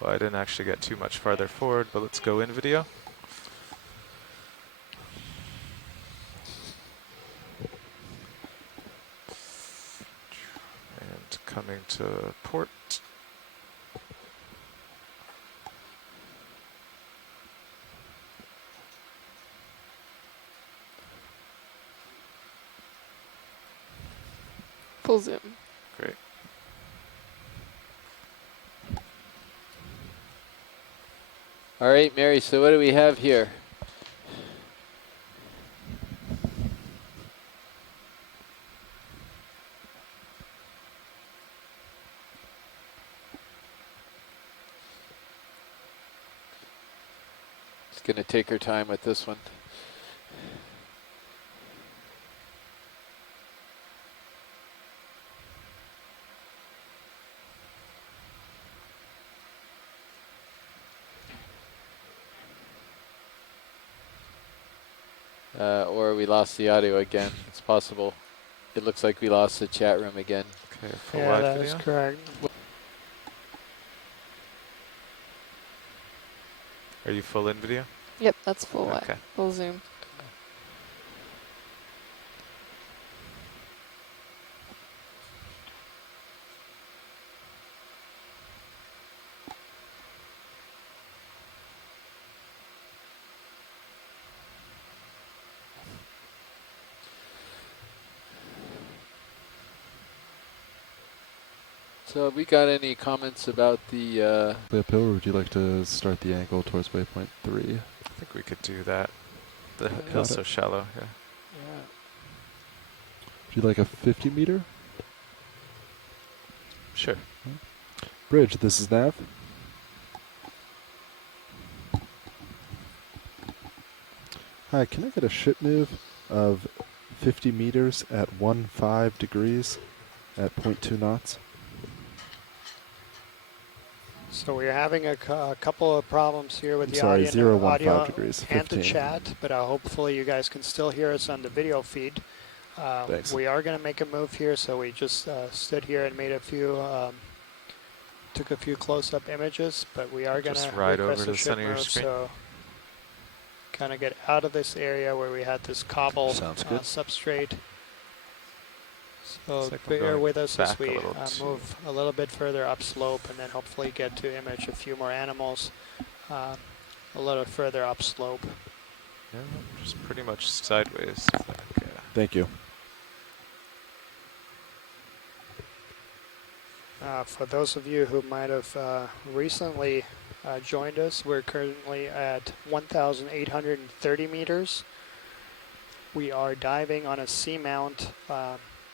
Well, I didn't actually get too much farther forward, but let's go in video. And coming to port. Full zoom. Great. All right, Mary, so what do we have here? It's going to take her time with this one. Or we lost the audio again. It's possible. It looks like we lost the chat room again. Okay, full Yeah, wide that video. is correct. Are you full in video? Yep, that's full wide. Okay. Full zoom. So have we got any comments about the... Uphill, or would you like to start the angle towards waypoint 3? I think we could do that. The Got hill's it. so shallow, yeah. Yeah. Would you like a 50 meter? Sure. Bridge, this is Nav. Hi, can I get a ship move of 50 meters at 15 degrees at 0.2 knots? So we're having a couple of problems here with I'm the sorry, audio, 0, 1, 5 audio degrees, and the 15. chat, but hopefully you guys can still hear us on the video feed. Thanks. We are going to make a move here, so we just stood here and made a few, took a few close-up images, but we are going Just to ride over request to a the ship center of your move, screen. so kind of get out of this area where we had this cobble Sounds good. substrate. So Looks like I'm bear going with us as back a we little too. move a little bit further upslope and then hopefully get to image a few more animals a little further upslope. Yeah, just pretty much sideways. Okay. Thank you. For those of you who might have recently joined us, we're currently at 1,830 meters. We are diving on a seamount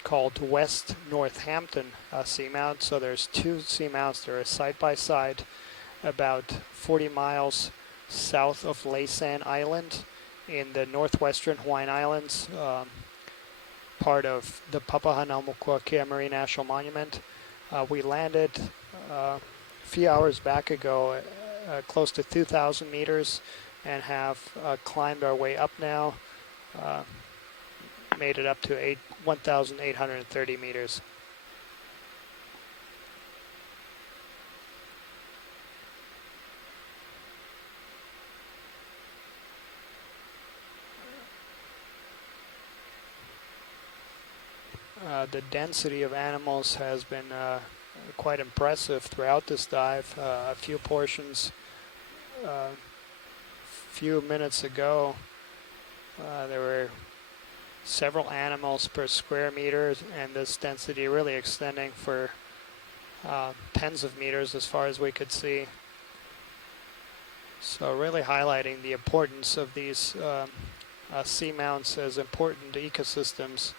called West Northampton Seamount. So there's two seamounts that are side by side about 40 miles south of Laysan Island in the northwestern Hawaiian Islands, part of the Papahanaumokuakea Marine National Monument. We landed a few hours back ago close to 2,000 meters and have climbed our way up now. Made it up to 1,830 meters. The density of animals has been quite impressive throughout this dive. A few portions, few minutes ago, there were several animals per square meter, and this density really extending for tens of meters as far as we could see. So really highlighting the importance of these seamounts as important ecosystems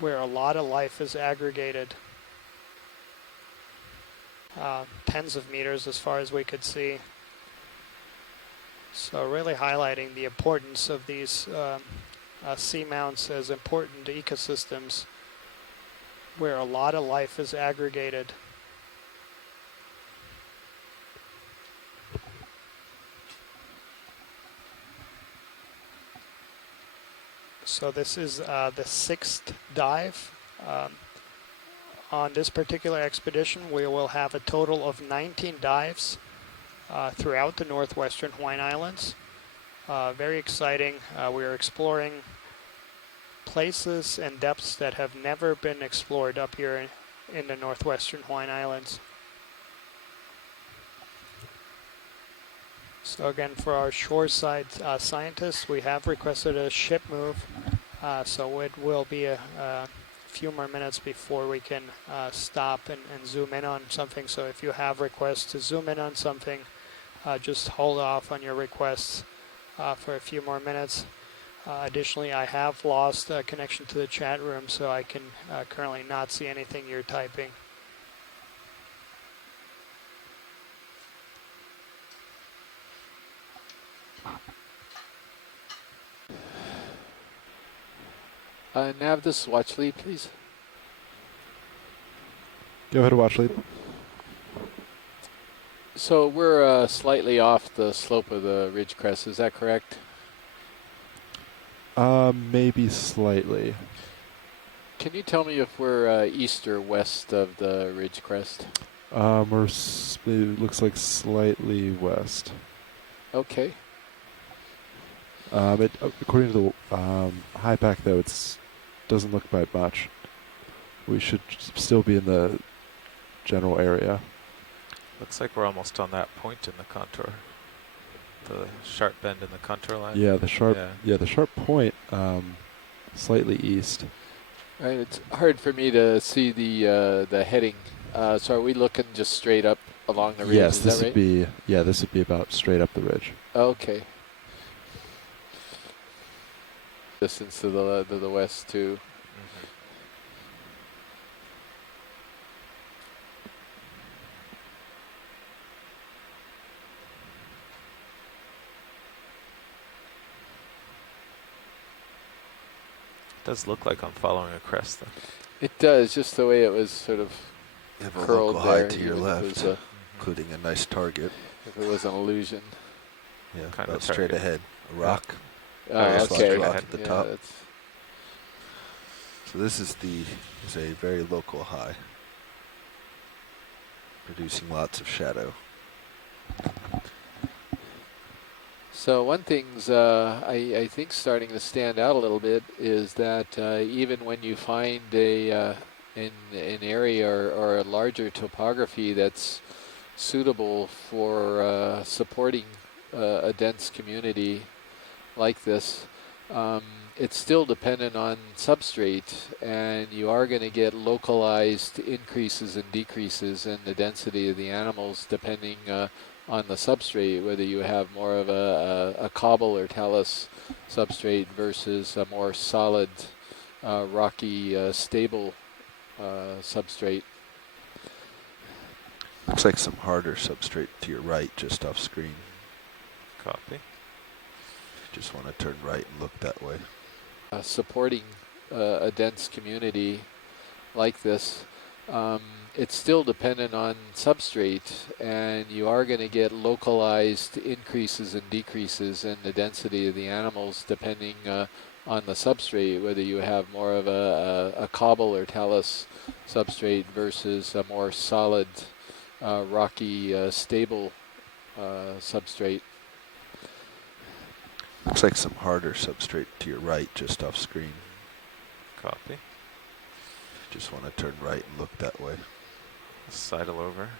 where a lot of life is aggregated. Tens of meters as far as we could see. So really highlighting the importance of these seamounts as important ecosystems where a lot of life is aggregated. So this is the sixth dive On this particular expedition, we will have a total of 19 dives throughout the northwestern Hawaiian Islands. Very exciting. We are exploring places and depths that have never been explored up here in the northwestern Hawaiian Islands. So again, for our shoreside scientists, we have requested a ship move, so it will be a few more minutes before we can stop and zoom in on something. So if you have requests to zoom in on something, just hold off on your requests for a few more minutes. Additionally, I have lost connection to the chat room, so I can currently not see anything you're typing. Nav, this watch lead, please. Go ahead, watch lead. So we're slightly off the slope of the ridge crest, is that correct? Maybe slightly. Can you tell me if we're east or west of the ridge crest? It looks like slightly west. Okay. According to the high pack, though, doesn't look by much. We should still be in the general area. Looks like we're almost on that point in the contour. The sharp bend in the contour line. Yeah, the sharp. Yeah, the sharp point, slightly east. Right. It's hard for me to see the heading. So are we looking just straight up along the ridge? Yes, is this that would right? be. Yeah, this would be about straight up the ridge. Okay. Distance to the west too. Mm-hmm. Does look like I'm following a crest, though. It does, just the way it was sort of You have a curled local high there. to your even if it left, was including a nice target. if it was an illusion. Yeah, Kind about of straight target. ahead. A rock. Nice Okay. rock at the Yeah, top. that's- So this is a very local high, producing lots of shadow. So one thing's I think starting to stand out a little bit is that even when you find an area or a larger topography that's suitable for supporting a dense community like this, it's still dependent on substrate, and you are going to get localized increases and decreases in the density of the animals depending on the substrate, whether you have more of a cobble or talus substrate versus a more solid, rocky, stable substrate. Looks like some harder substrate to your right, just off screen. Copy. Just want to turn right and look that way. Supporting a dense community like this, it's still dependent on substrate, and you are going to get localized increases and decreases in the density of the animals depending on the substrate, whether you have more of a cobble or talus substrate versus a more solid, rocky, stable substrate. Looks like some harder substrate to your right, just off screen. Copy. Just want to turn right and look that way. Sidle over.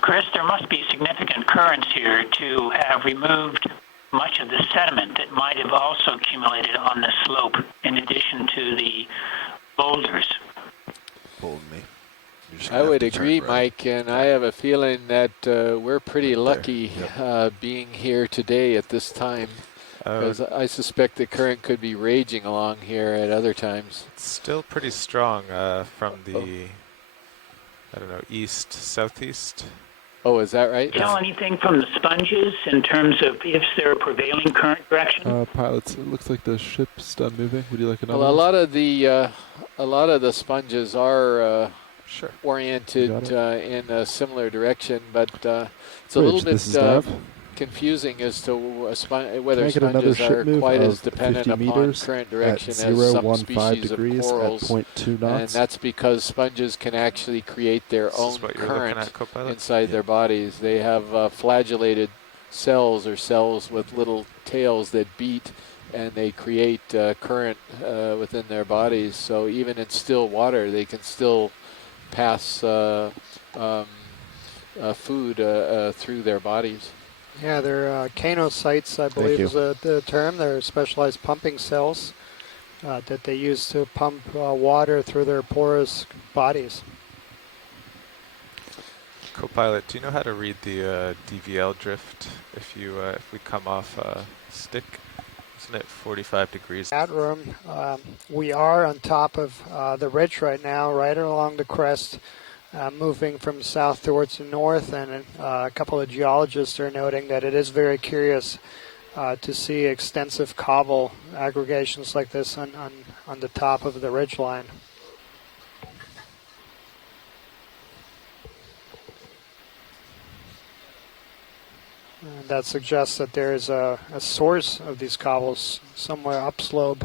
Chris, there must be significant currents here to have removed much of the sediment that might have also accumulated on the slope in addition to the boulders. Hold me. You're just I gonna have would to turn agree, right. Mike, and I have a feeling that we're pretty Right there. lucky Yep. being here today at this time, because I suspect the current could be raging along here at other times. It's still pretty strong from the, I don't know, east, southeast. Oh, is that right? Tell anything from the sponges in terms of if they're a prevailing current direction? Pilots, it looks like the ship's done moving. Would you like another Well, a one? lot of the a lot of the sponges are Sure. oriented You got in a similar direction, but it's a Bridge, little bit this is Nav. confusing as to Can whether I get another sponges are ship move quite of as dependent 50 upon meters current at direction as some 015 species of degrees at corals. 0.2 And knots? that's because sponges can actually create their This own is what you're looking current at, Copilot? inside Yeah. their bodies. They have flagellated cells or cells with little tails that beat, and they create current within their bodies. So even in still water, they can still pass food through their bodies. Yeah, they're canocytes, I believe you. is the term. They're specialized pumping cells that they use to pump water through their porous bodies. Copilot, do you know how to read the DVL drift if we come off stick? Isn't it 45 degrees? That room, we are on top of the ridge right now, right along the crest, moving from south towards the north, and a couple of geologists are noting that it is very curious to see extensive cobble aggregations like this on the top of the ridge line. And that suggests that there is a source of these cobbles somewhere upslope.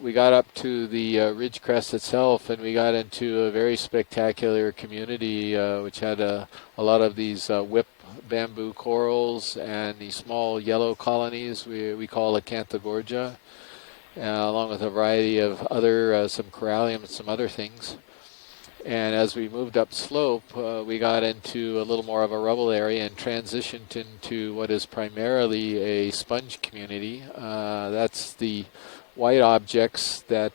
We got up to the ridge crest itself, and we got into a very spectacular community which had a lot of these whip bamboo corals and these small yellow colonies we call acanthogorgia, along with a variety of other, some corallium and some other things. And as we moved up slope, we got into a little more of a rubble area and transitioned into what is primarily a sponge community. That's the white objects that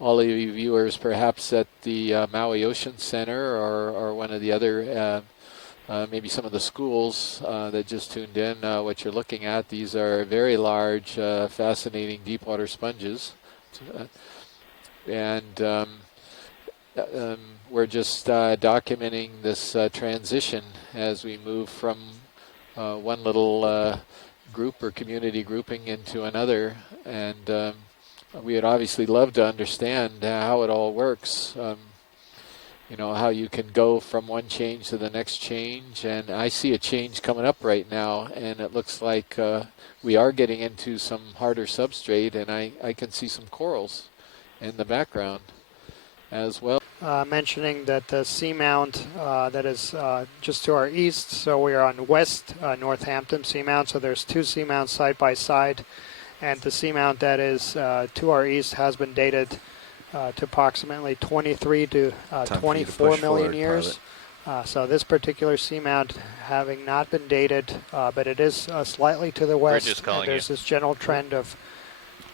all of you viewers perhaps at the Maui Ocean Center or one of the other, maybe some of the schools that just tuned in, what you're looking at. These are very large, fascinating deepwater sponges. And we're just documenting this transition as we move from one little group or community grouping into another, and we would obviously love to understand how it all works. You know, how you can go from one change to the next change, and I see a change coming up right now, and it looks like we are getting into some harder substrate, and I can see some corals in the background as well. Mentioning that the Seamount that is just to our east, so we are on west Northampton Seamount, so there's two Seamounts side by side, and the Seamount that is to our east has been dated to approximately 23 to 24 million years. So this particular Seamount having not been dated, but it is slightly to the west, and there's this general trend of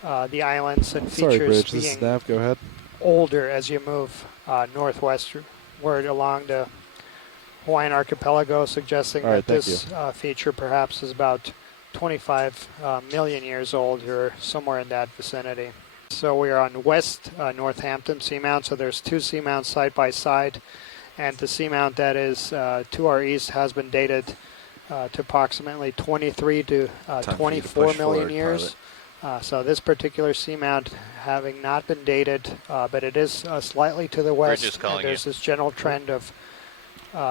the islands and features Sorry, Bridge, this is being Nav. Go ahead. older as you move northwestward along the Hawaiian archipelago, suggesting that this feature perhaps is about 25 million years old or somewhere in that vicinity. So we are on west Northampton Seamount, so there's two Seamounts side by side, and the Seamount that is to our east has been dated to approximately 23 to 24 million years. So this particular Seamount having not been dated, but it is slightly to the west, and there's this general trend of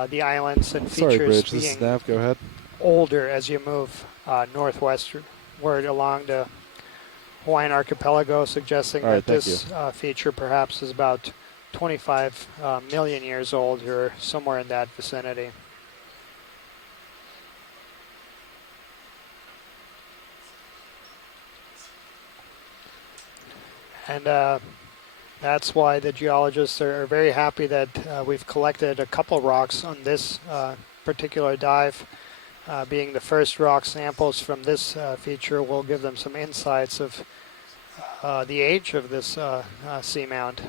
the islands and Sorry, features Bridge, this being is Nav. Go ahead. older as you move northwestward along the Hawaiian archipelago, suggesting that this feature perhaps is about 25 million years old or somewhere in that vicinity. And that's why the geologists are very happy that we've collected a couple rocks on this particular dive. Being the first rock samples from this feature will give them some insights of the age of this seamount.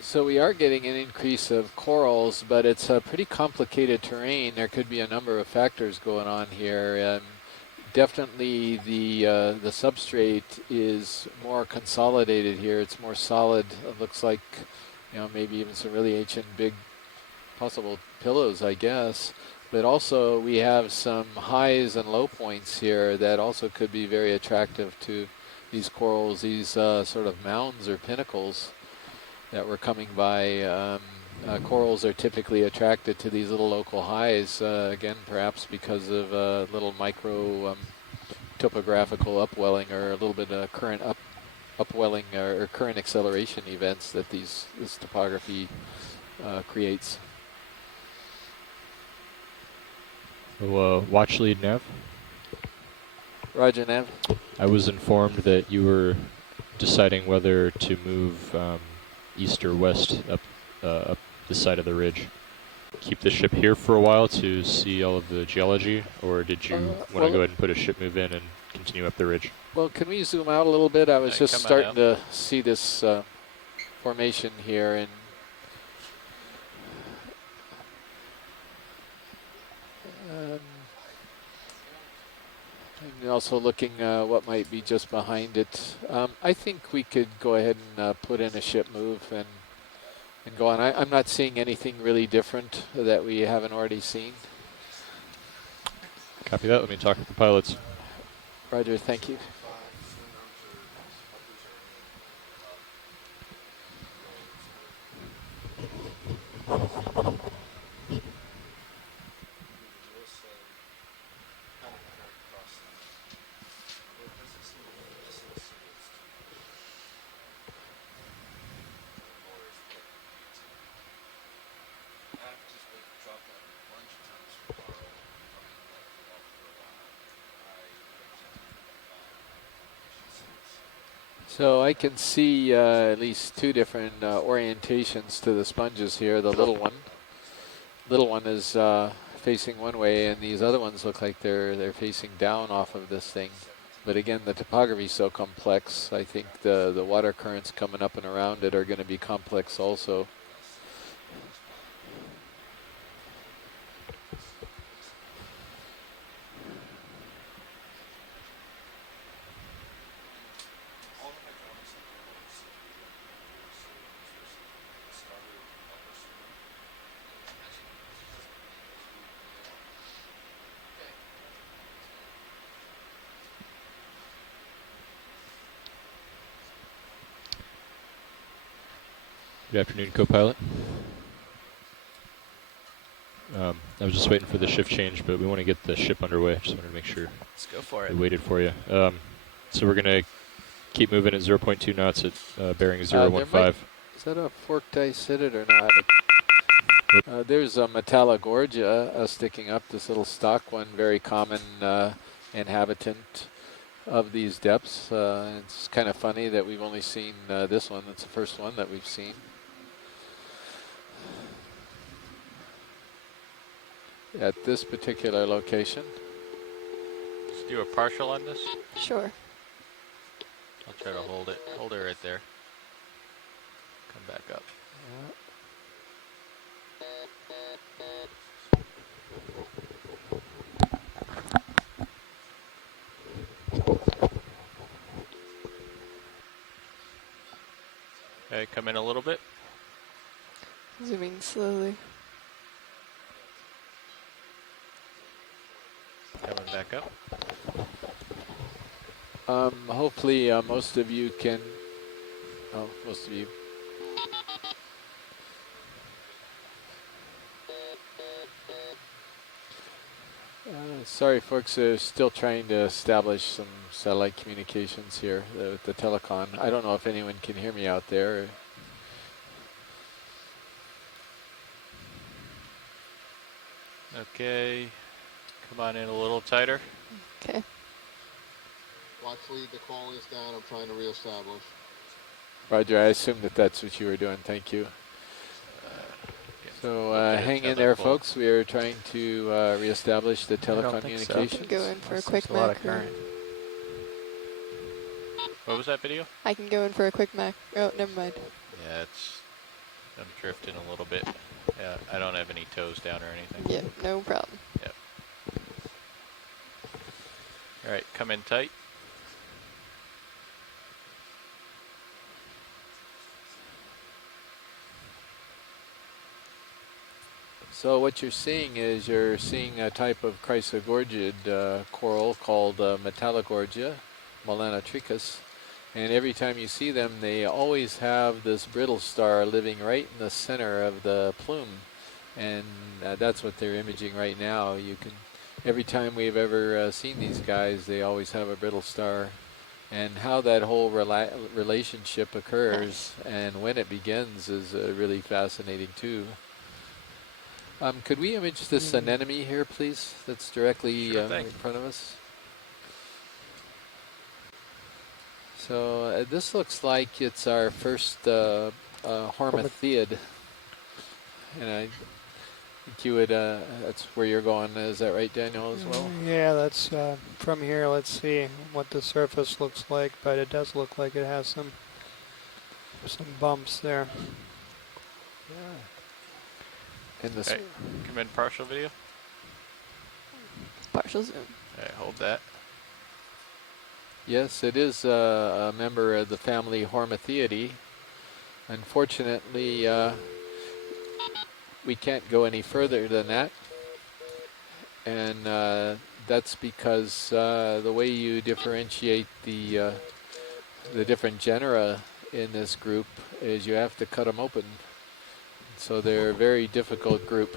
So we are getting an increase of corals, but it's a pretty complicated terrain. There could be a number of factors going on here. Definitely the substrate is more consolidated here. It's more solid. It looks like, you know, maybe even some really ancient big possible pillows, I guess. But also we have some highs and low points here that also could be very attractive to these corals, these sort of mounds or pinnacles that we're coming by. Corals are typically attracted to these little local highs, again, perhaps because of little micro topographical upwelling or a little bit of current upwelling or current acceleration events that this topography creates. So, watch lead nav. Roger, Nav. I was informed that you were deciding whether to move east or west up the side of the ridge. Keep the ship here for a while to see all of the geology, or did you want to go ahead and put a ship move in and continue up the ridge? Well, can we zoom out a little bit? I was just come on starting out. to see this formation here, and and also looking what might be just behind it. I think we could go ahead and put in a ship move and go on. I'm not seeing anything really different that we haven't already seen. Copy that. Let me talk with the pilots. Roger, thank you. So I can see at least two different orientations to the sponges here. The little one is facing one way, and these other ones look like they're facing down off of this thing. But again, the topography is so complex. I think the water currents coming up and around it are going to be complex also. Good afternoon, co-pilot. I was just waiting for the shift change, but we want to get the ship underway. Just wanted to make sure Let's go for we it. waited for you. So we're going to keep moving at 0.2 knots at bearing 015. Is that a forked ice hit it or not? There's a Metallogorgia sticking up, this little stock one, very common inhabitant of these depths. It's kind of funny that we've only seen this one. It's the first one that we've seen. At this particular location. Let's do a partial on this. Sure. I'll try to hold it. Hold it right there. Come back up. Okay, come in a little bit. Zooming slowly. Coming back up. Hopefully most of you can, most of you. Sorry folks, they're still trying to establish some satellite communications here with the telecon. I don't know if anyone can hear me out there. Okay. Come on in a little tighter. Okay. Watch lead, the call is down. I'm trying to reestablish. Roger, I assume that that's what you were doing. Thank you. So hang in there, folks. We are trying to reestablish the telecommunications. I can go in for a quick a lot of macro. current. What was that video? I can go in for a quick mac. Oh, never mind. Yeah, I'm drifting a little bit. Yeah, I don't have any toes down or anything. Yeah, no problem. Yep. All right, come in tight. So what you're seeing is you're seeing a type of chrysogorgid coral called Metallogorgia melanotrichus. And every time you see them, they always have this brittle star living right in the center of the plume. And that's what they're imaging right now. You can, every time we've ever seen these guys, they always have a brittle star. And how that whole relationship occurs and when it begins is really fascinating too. Could we image this anemone here, please? That's directly Sure thing. in front of us. So this looks like it's our first hormathiid. And I think you would, that's where you're going, is that right, Daniel, as well? Yeah, that's from here. Let's see what the surface looks like, but it does look like it has some bumps there. Yeah. And this, Okay, come in partial video. Partial zoom. Okay, hold that. yes, it is a member of the family Hormathiidae. Unfortunately, we can't go any further than that. And that's because the way you differentiate the different genera in this group is you have to cut them open. So they're a very difficult group.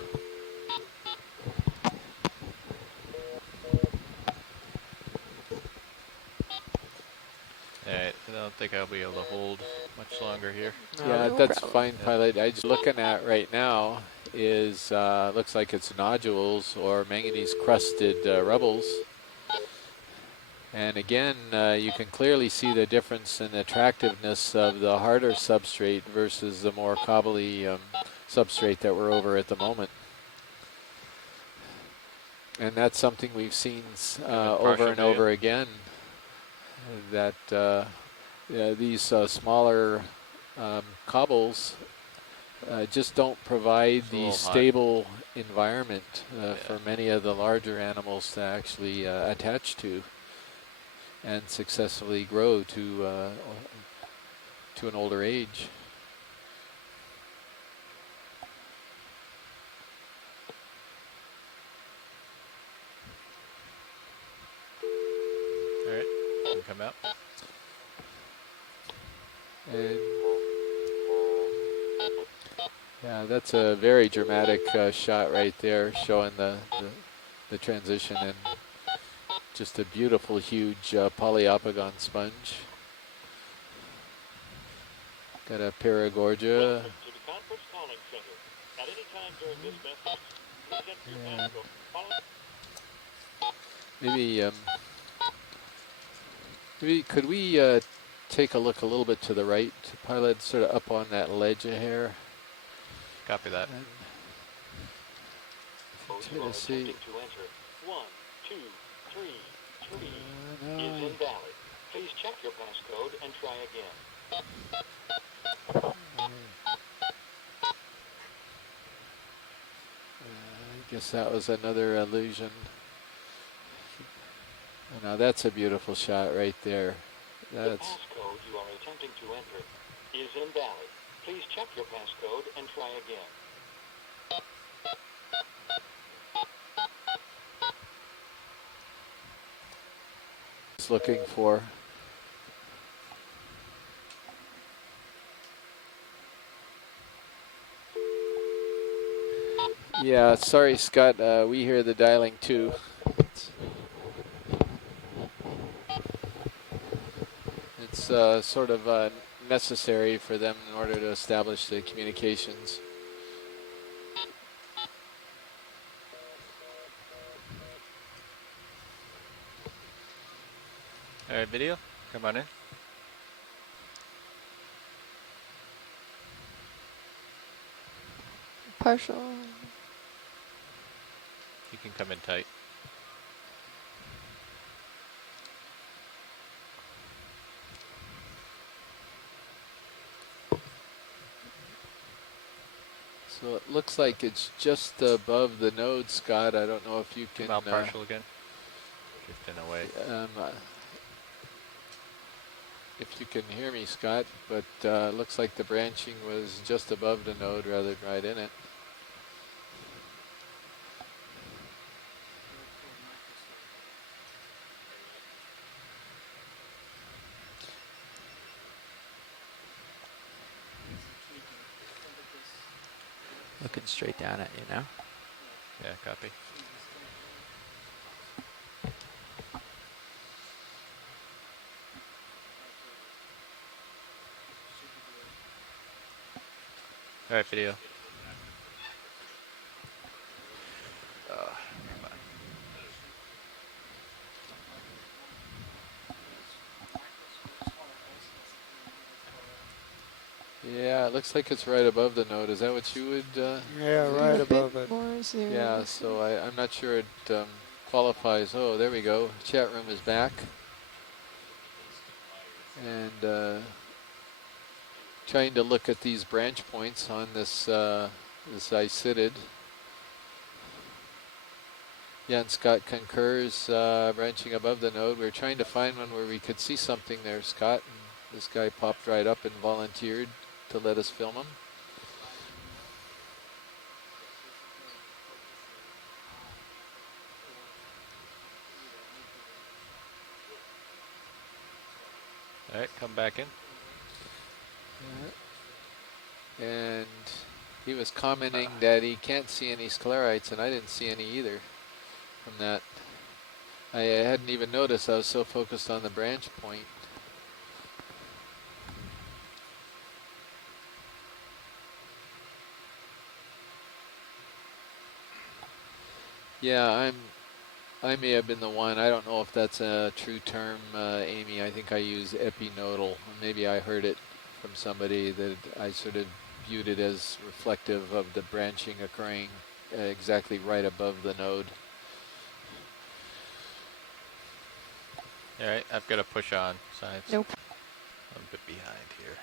Alright, I don't think I'll be able to hold much longer here. Yeah, no that's problem. fine, pilot. I just looking at right now is looks like it's nodules or manganese crusted rubbles. And again, you can clearly see the difference in attractiveness of the harder substrate versus the more cobbly substrate that we're over at the moment. And that's something we've seen over and over again, that these smaller cobbles just don't provide the stable environment for many of the larger animals to actually attach to and successfully grow to an older age. Alright, you can come out. And yeah, that's a very dramatic shot right there, showing the transition, and just a beautiful, huge polyopogon sponge. Got a Paragorgia. Yeah. Maybe could we take a look a little bit to the right, pilot, sort of up on that ledge of hair. Copy that. Try to see. 1, 2, 3, 3 is invalid. Please check your passcode and try again. I guess that was another illusion. Now that's a beautiful shot right there. The passcode you are attempting to enter is invalid. Please check your passcode and try again. Looking for. Yeah, sorry, Scott. We hear the dialing too. It's sort of necessary for them in order to establish the communications. Alright, video, come on in. Partial. You can come in tight. So it looks like it's just above the node, Scott. I don't know if you can. Come out partial again. Drifting away. If you can hear me, Scott, but looks like the branching was just above the node rather than right in it. looking straight down at you now. Yeah, copy. All right, video. Yeah, it looks like it's right above the node. Is that what you would? Yeah, right A above bit it. more zoom. Yeah, so I'm not sure it qualifies. Oh, there we go. Chat room is back. And trying to look at these branch points on this this ICITID. Jan Scott concurs, branching above the node. We're trying to find one where we could see something there, Scott. And this guy popped right up and volunteered to let us film him. All right, come back in. And he was commenting that he can't see any sclerites, and I didn't see any either from that. I hadn't even noticed. I was so focused on the branch point. Yeah, I may have been the one. I don't know if that's a true term, Amy. I think I use epinodal. Maybe I heard it from somebody that I sort of viewed it as reflective of the branching occurring exactly right above the node. All right, I've got to push on science. Nope. I'm a bit behind here.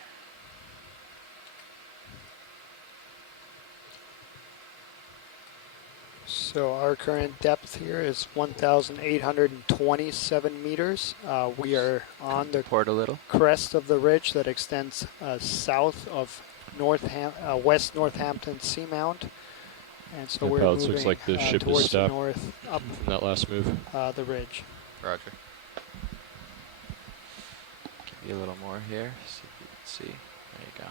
So our current depth here is 1,827 meters. We are on the Port a little. crest of the ridge that extends south of West Northampton Seamount. And so Yeah, we're pilots, moving looks like the ship is towards the stopped north up from that last move. the ridge. Roger. Give you a little more here. See if you can see. There you go.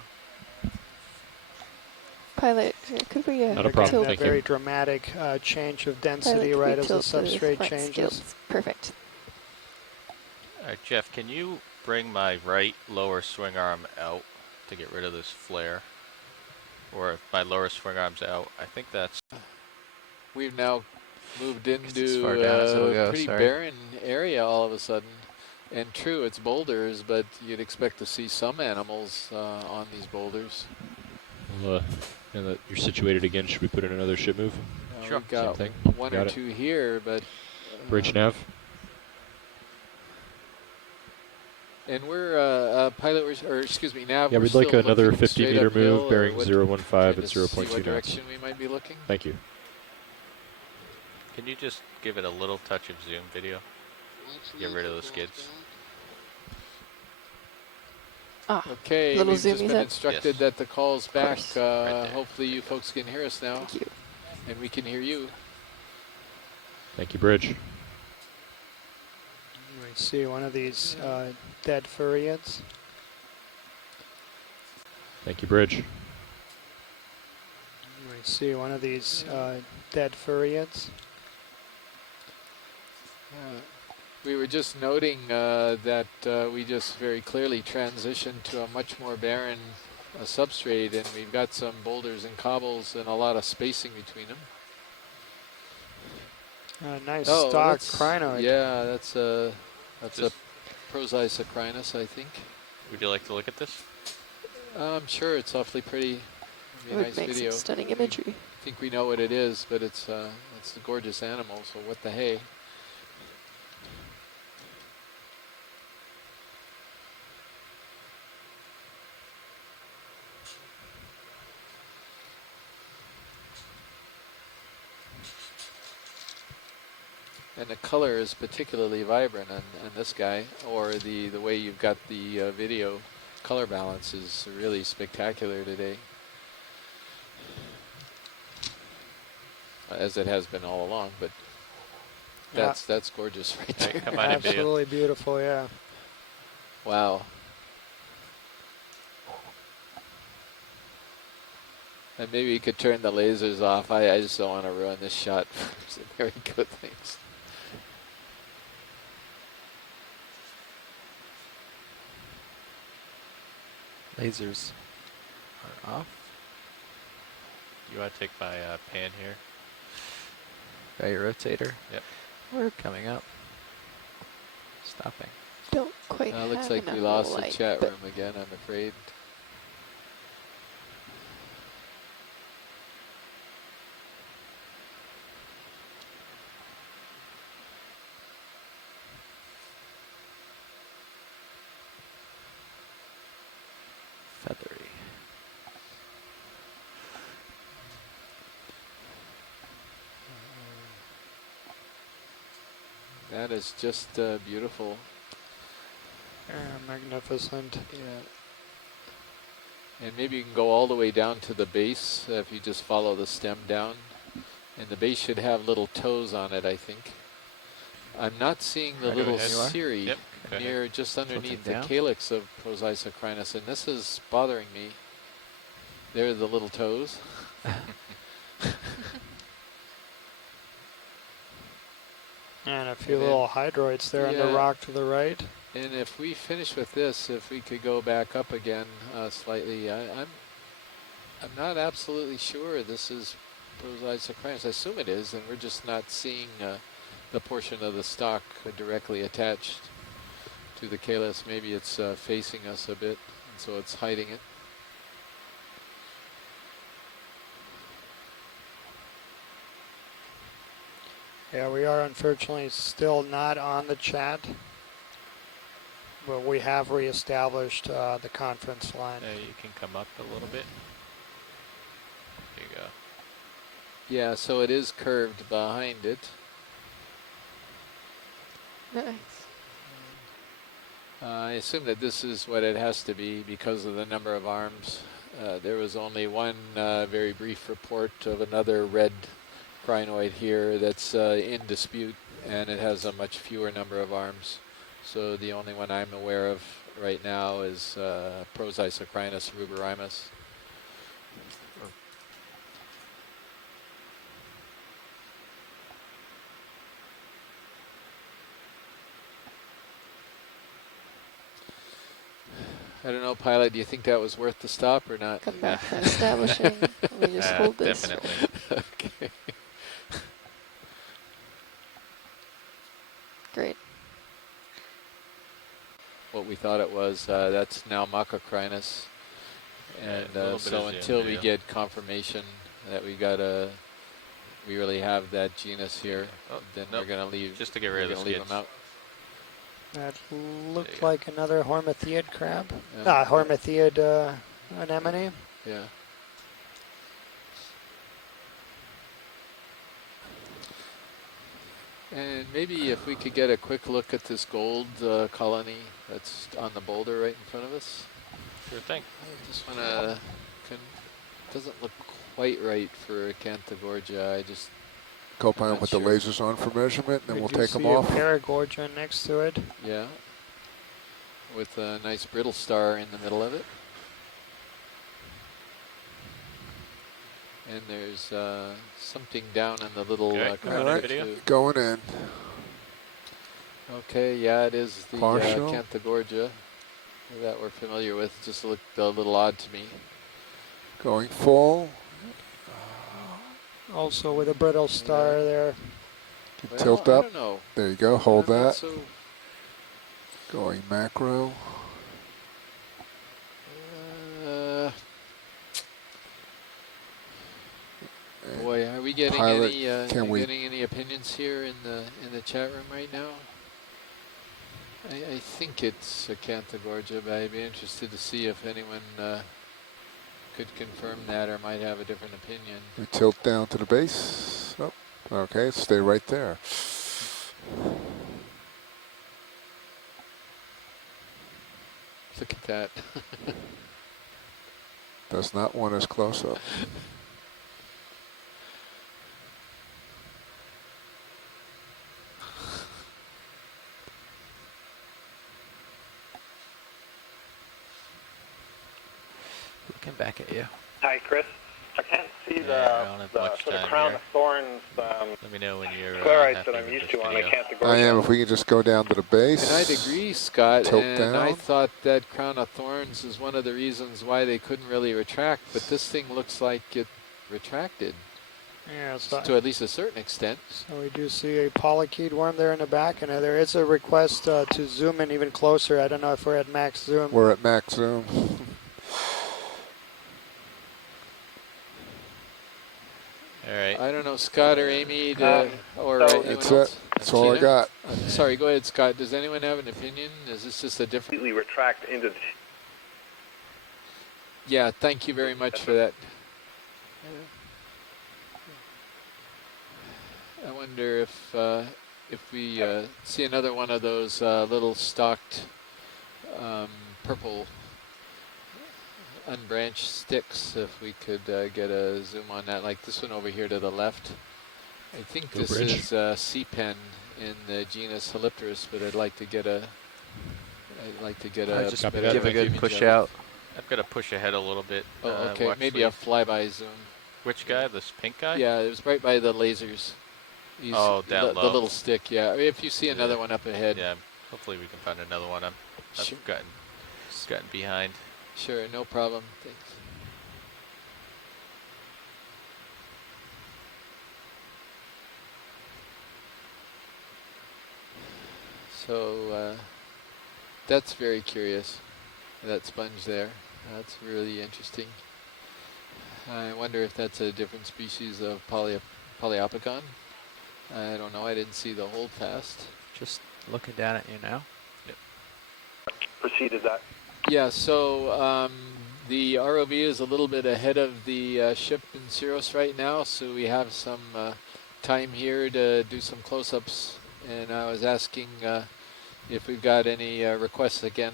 Pilot, could we Not a Again, problem, that thank you. very dramatic change of pilot, density could we right as the tilt substrate front changes. skills? Perfect. All right, Jeff, can you bring my right lower swing arm out to get rid of this flare? Or if my lower swing arm's out, I think that's... We've now moved It's as into far down as it'll a go, pretty sorry. barren area all of a sudden. And true, it's boulders, but you'd expect to see some animals on these boulders. Well, now that you're situated again, should we put in another ship move? Sure. We've got Same thing. one Got or it. two here, but Bridge nav. and we're pilot, or excuse me, nav. Yeah, we're we'd like still another looking 50 straight meter uphill, move, or bearing what- 015 trying at to see 0.2 what knots. direction we might be looking. Thank you. Can you just give it a little touch of zoom video? Get rid of the skids. Ah, Okay, little we've zoom, just you been said? instructed Yes. that the call's back. course. Right there. Hopefully you folks can hear us now, thank you. and we can hear you. Thank you, Bridge. You might see one of these dead furians. Thank you, Bridge. You might see one of these dead furians. We were just noting that we just very clearly transitioned to a much more barren substrate, and we've got some boulders and cobbles and a lot of spacing between them. Nice Oh, stock that's- crinoid. Yeah, that's a Just- Prosisocrinus, I think. Would you like to look at this? I'm sure it's awfully pretty. It'd be It a would nice make video. some stunning imagery. I think we know what it is, but it's a gorgeous animal. So what the hey? And the color is particularly vibrant on this guy, or the way you've got the video color balance is really spectacular today, as it has been all along. But that's gorgeous right Hey, there. come on in, video. Absolutely beautiful, yeah. Wow. And maybe you could turn the lasers off. I just don't want to ruin this shot for some very good things. Lasers are off. You want to take my pan here? Got your rotator? Yep. We're coming up. Stopping. Don't quite Looks have like we enough lost the light, chat but room again, I'm afraid. Feathery. That is just beautiful. Magnificent. Yeah. And maybe you can go all the way down to the base if you just follow the stem down. And the base should have little toes on it, I think. I'm not seeing the Right little overhead. cirri Yep, go ahead. near just underneath the down. calyx of Prosisocrinus, and this is bothering me. There are the little toes. And a few And then- little hydroids there on the Yeah. rock to the right. And if we finish with this, if we could go back up again slightly, I'm not absolutely sure this is Prosisocrinus. I assume it is, and we're just not seeing the portion of the stalk directly attached to the calyx. Maybe it's facing us a bit, and so it's hiding it. Yeah, we are unfortunately still not on the chat, but we have reestablished the conference line. You can come up a little bit. There you go. Yeah, so it is curved behind it. nice. I assume that this is what it has to be because of the number of arms. There was only one very brief report of another red crinoid here that's in dispute, and it has a much fewer number of arms. So the only one I'm aware of right now is Prosisocrinus ruberimus. I don't know, pilot, do you think that was worth the stop or not? Come back to establishing. Let me just hold this. Definitely. Okay. Great. What we thought it was, that's now Macrocrinus. And a little bit so of zoom, until there we you go. get confirmation that we really have that genus here, Oh, then nope. we're gonna leave. Just to get we're rid of the gonna leave skids. them out. That There looked you go. like another Hormathiid crab. Yeah. Hormathiid anemone. Yeah. And maybe if we could get a quick look at this gold colony that's on the boulder right in front of us. Sure thing. I just wanna, doesn't look quite right for Acanthogorgia. I just, Co-pilot not put sure. the lasers on for measurement, and then We we'll do take them see off. a Paragorgia next to it. yeah. With a nice brittle star in the middle of it. And there's something down in the little Okay, crowd all right. video. too. Going in. Okay, yeah, it is the Partial. Acanthogorgia that we're familiar with. Just looked a little odd to me. Going full. Also with a brittle star there. Well, Tilt I up. don't know. There you go. Hold I'm not that. so, Going macro. And boy, are we getting Pilot, any? can we- getting any opinions here in the chat room right now? I think it's Acanthogorgia, but I'd be interested to see if anyone could confirm that or might have a different opinion. we tilt down to the base. Oh, okay, stay right there. Look at that. Does not want us close up. Looking back at you. Hi, Chris. I can't see I don't have much sort of time crown here. of thorns Let me know when you're sclerites that happy I'm with used this to on a video. I am. Cantagoria. If we can just go down to the base. And I'd agree, Scott, Tilt and I down. thought that crown of thorns is one of the reasons why they couldn't really retract, but this thing looks like it retracted Yeah, so, to at least a certain extent. so we do see a polychaete worm there in the back, and there is a request to zoom in even closer. I don't know if we're at max zoom. We're at max zoom. All right. I don't know, Scott or Amy, or anyone That's else? it. That's all I Tina? got. Sorry, go ahead, Scott. Does anyone have an opinion? Is this just a different... Completely retract into the Yeah, thank you very much for that. I wonder if we see another one of those little stalked purple unbranched sticks, if we could get a zoom on that, like this one over here to the left. I think Go this bridge. is sea-pen in the genus Helipterus, but I'd like to get a just Copy better give a good image push of it. out. I've got to push ahead a little bit. Oh, okay, watch maybe a sleeve. flyby zoom. Which guy? This pink guy? Yeah, it was right by the lasers. Oh, down the low. little stick, yeah. If you see another one up ahead. Yeah. Hopefully we can find another one. I've Sure. gotten behind. Sure, no problem. Thanks. So that's very curious, that sponge there. That's really interesting. I wonder if that's a different species of Polyopicon. I don't know, I didn't see the hold fast. Just looking down at you now. proceeded that. Yeah, so the ROV is a little bit ahead of the ship in Syros right now, so we have some time here to do some close-ups. And I was asking if we've got any requests again.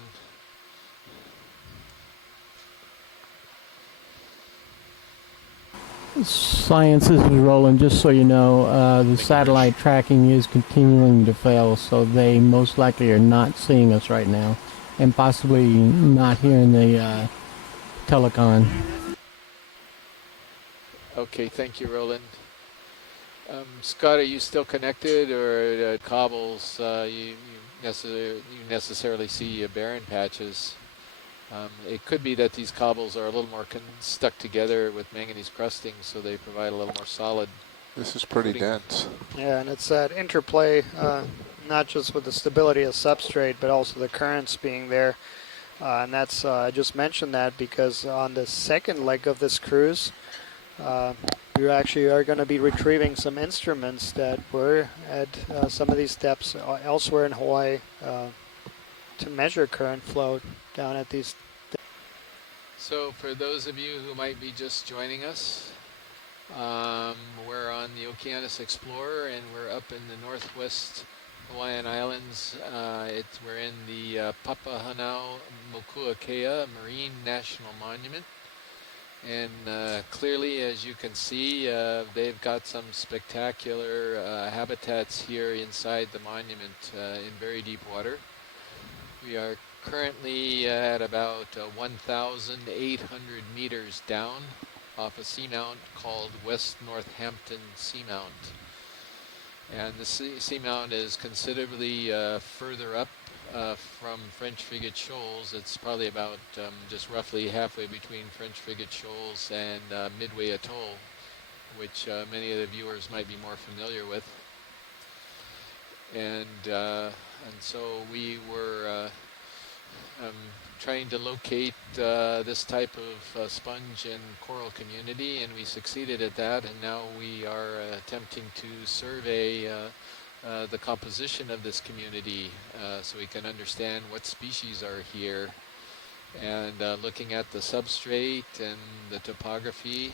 Science, this is Roland. Just so you know, the satellite tracking is continuing to fail, so they most likely are not seeing us right now, and possibly not hearing the telecon. Okay, thank you, Roland. Scott, are you still connected, or cobbles? You necessarily see barren patches. It could be that these cobbles are a little more stuck together with manganese crusting, so they provide a little more solid. This is pretty footing. dense. Yeah, and it's that interplay, not just with the stability of substrate, but also the currents being there. And that's, I just mentioned that because on the second leg of this cruise, you actually are going to be retrieving some instruments that were at some of these depths elsewhere in Hawaii to measure current flow down at these. So for those of you who might be just joining us, we're on the Okeanos Explorer, and we're up in the northwest Hawaiian Islands. We're in the Papahanaumokuakea Marine National Monument. And clearly, as you can see, they've got some spectacular habitats here inside the monument in very deep water. We are currently at about 1,800 meters down off a seamount called West Northampton Seamount. And the seamount is considerably further up from French Frigate Shoals. It's probably about just roughly halfway between French Frigate Shoals and Midway Atoll, which many of the viewers might be more familiar with. And so we were trying to locate this type of sponge and coral community, and we succeeded at that. And now we are attempting to survey the composition of this community so we can understand what species are here, and looking at the substrate and the topography.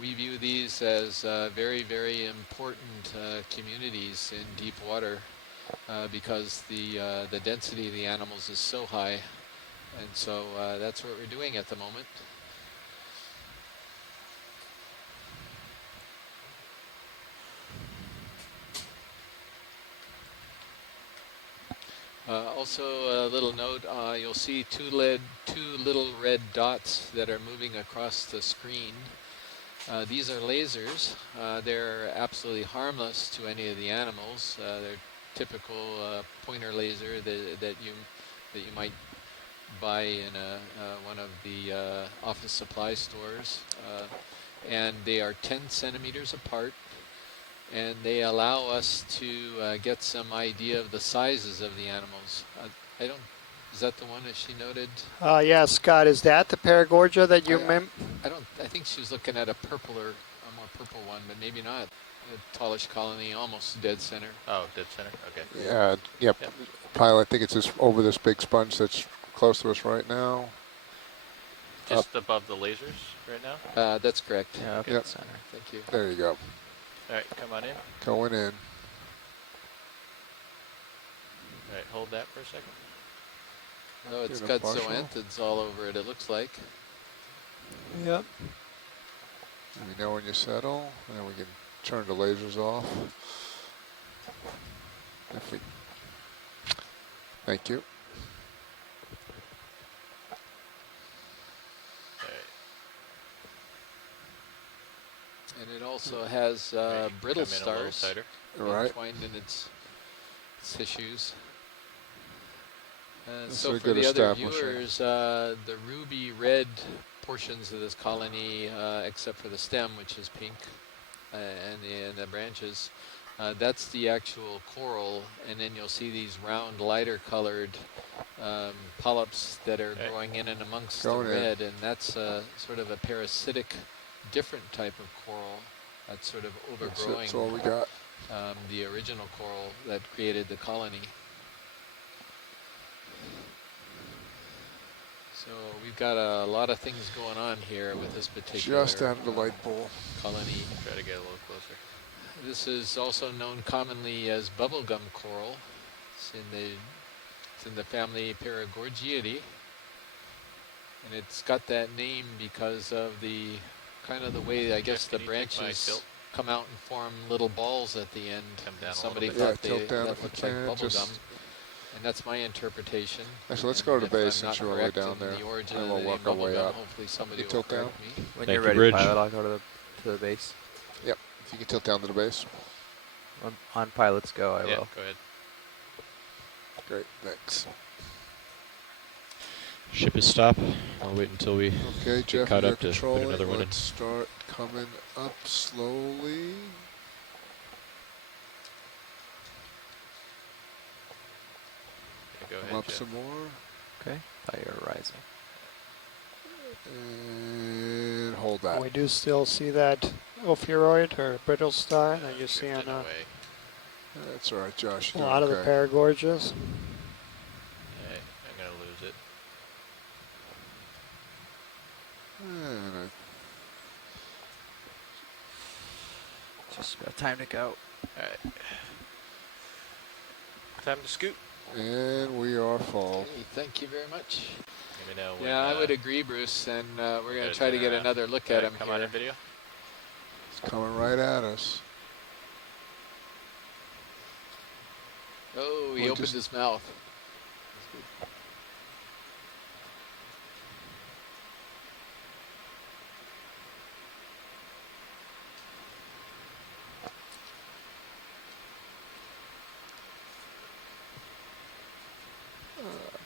We view these as very, very important communities in deep water because the density of the animals is so high, and so that's what we're doing at the moment. Also, a little note: you'll see two little red dots that are moving across the screen. These are lasers. They're absolutely harmless to any of the animals. They're typical pointer laser that you might buy in one of the office supply stores, and they are 10 centimeters apart, and they allow us to get some idea of the sizes of the animals. I don't. Is that the one that she noted? Yeah, Scott, is that the Paragorgia that you I think she was looking at a more purple one, but maybe not. A tallish colony, almost dead center. Oh, dead center. Okay. Yeah, yep. Pilot, I think it's just over this big sponge that's close to us right now. Just above the lasers right now? That's correct. Yeah, okay. Yep. Center. Thank you. There you go. All right, come on in. Going in. All right, hold that for a second. Oh, it's Get a got partial. zoanthids all over it, it looks like. Yep. Let me know when you settle, and then we can turn the lasers off. Thank you. All right. And it also has Right, brittle come in a little stars tighter. Right. entwined in its tissues. That's So a for good the other establishing. viewers, the ruby red portions of this colony, except for the stem, which is pink, and the branches, that's the actual coral, and then you'll see these round, lighter colored polyps that are growing in and amongst Going the in. red, and that's sort of a parasitic, different type of coral that's sort of overgrowing That's all we got. the original coral that created the colony. So we've got a lot of things going on here with this particular Just out of the light pole. colony. Try to get a little closer. This is also known commonly as bubblegum coral. It's in the family Paragorgiidae, and it's got that name because of the kind of the way I guess the can you take my branches tilt? come out and form little balls at the end. Come down a Somebody little bit. thought Yeah, tilt down that if you looked like can, bubblegum. just- And that's my interpretation. Actually, let's And go to the if base I'm since not you're all the way correct down in there, the origin and of we'll the name work our way bubblegum, up. hopefully somebody will tilt correct down? me. When Thank you're you, ready, Bridge. pilot, I'll go to the base. Yep. If you can tilt down to the base. On pilot's go, I Yeah, will. go ahead. Great, thanks. Ship is stop. I'll wait until we Okay, get Jeff, caught you're up to put controlling. another one in. Let's start coming up slowly. Yeah, go Come ahead, up Jeff. some more. Okay, fire rising. And hold that. We do still see that ophiuroid or brittle star that you see on Drifting away. That's all right, Josh. a You're lot of okay. the Paragorgias. Alright, I'm gonna lose it. And Just about time to go. Alright. Time to scoot. and we are full. Okay, thank you very much. Let me know when, Yeah, I would agree, Bruce, and we're going gotta to try to turn get around. another look at Alright, him come here. on in video. It's coming right at us. Oh, he Well, opened just- his mouth.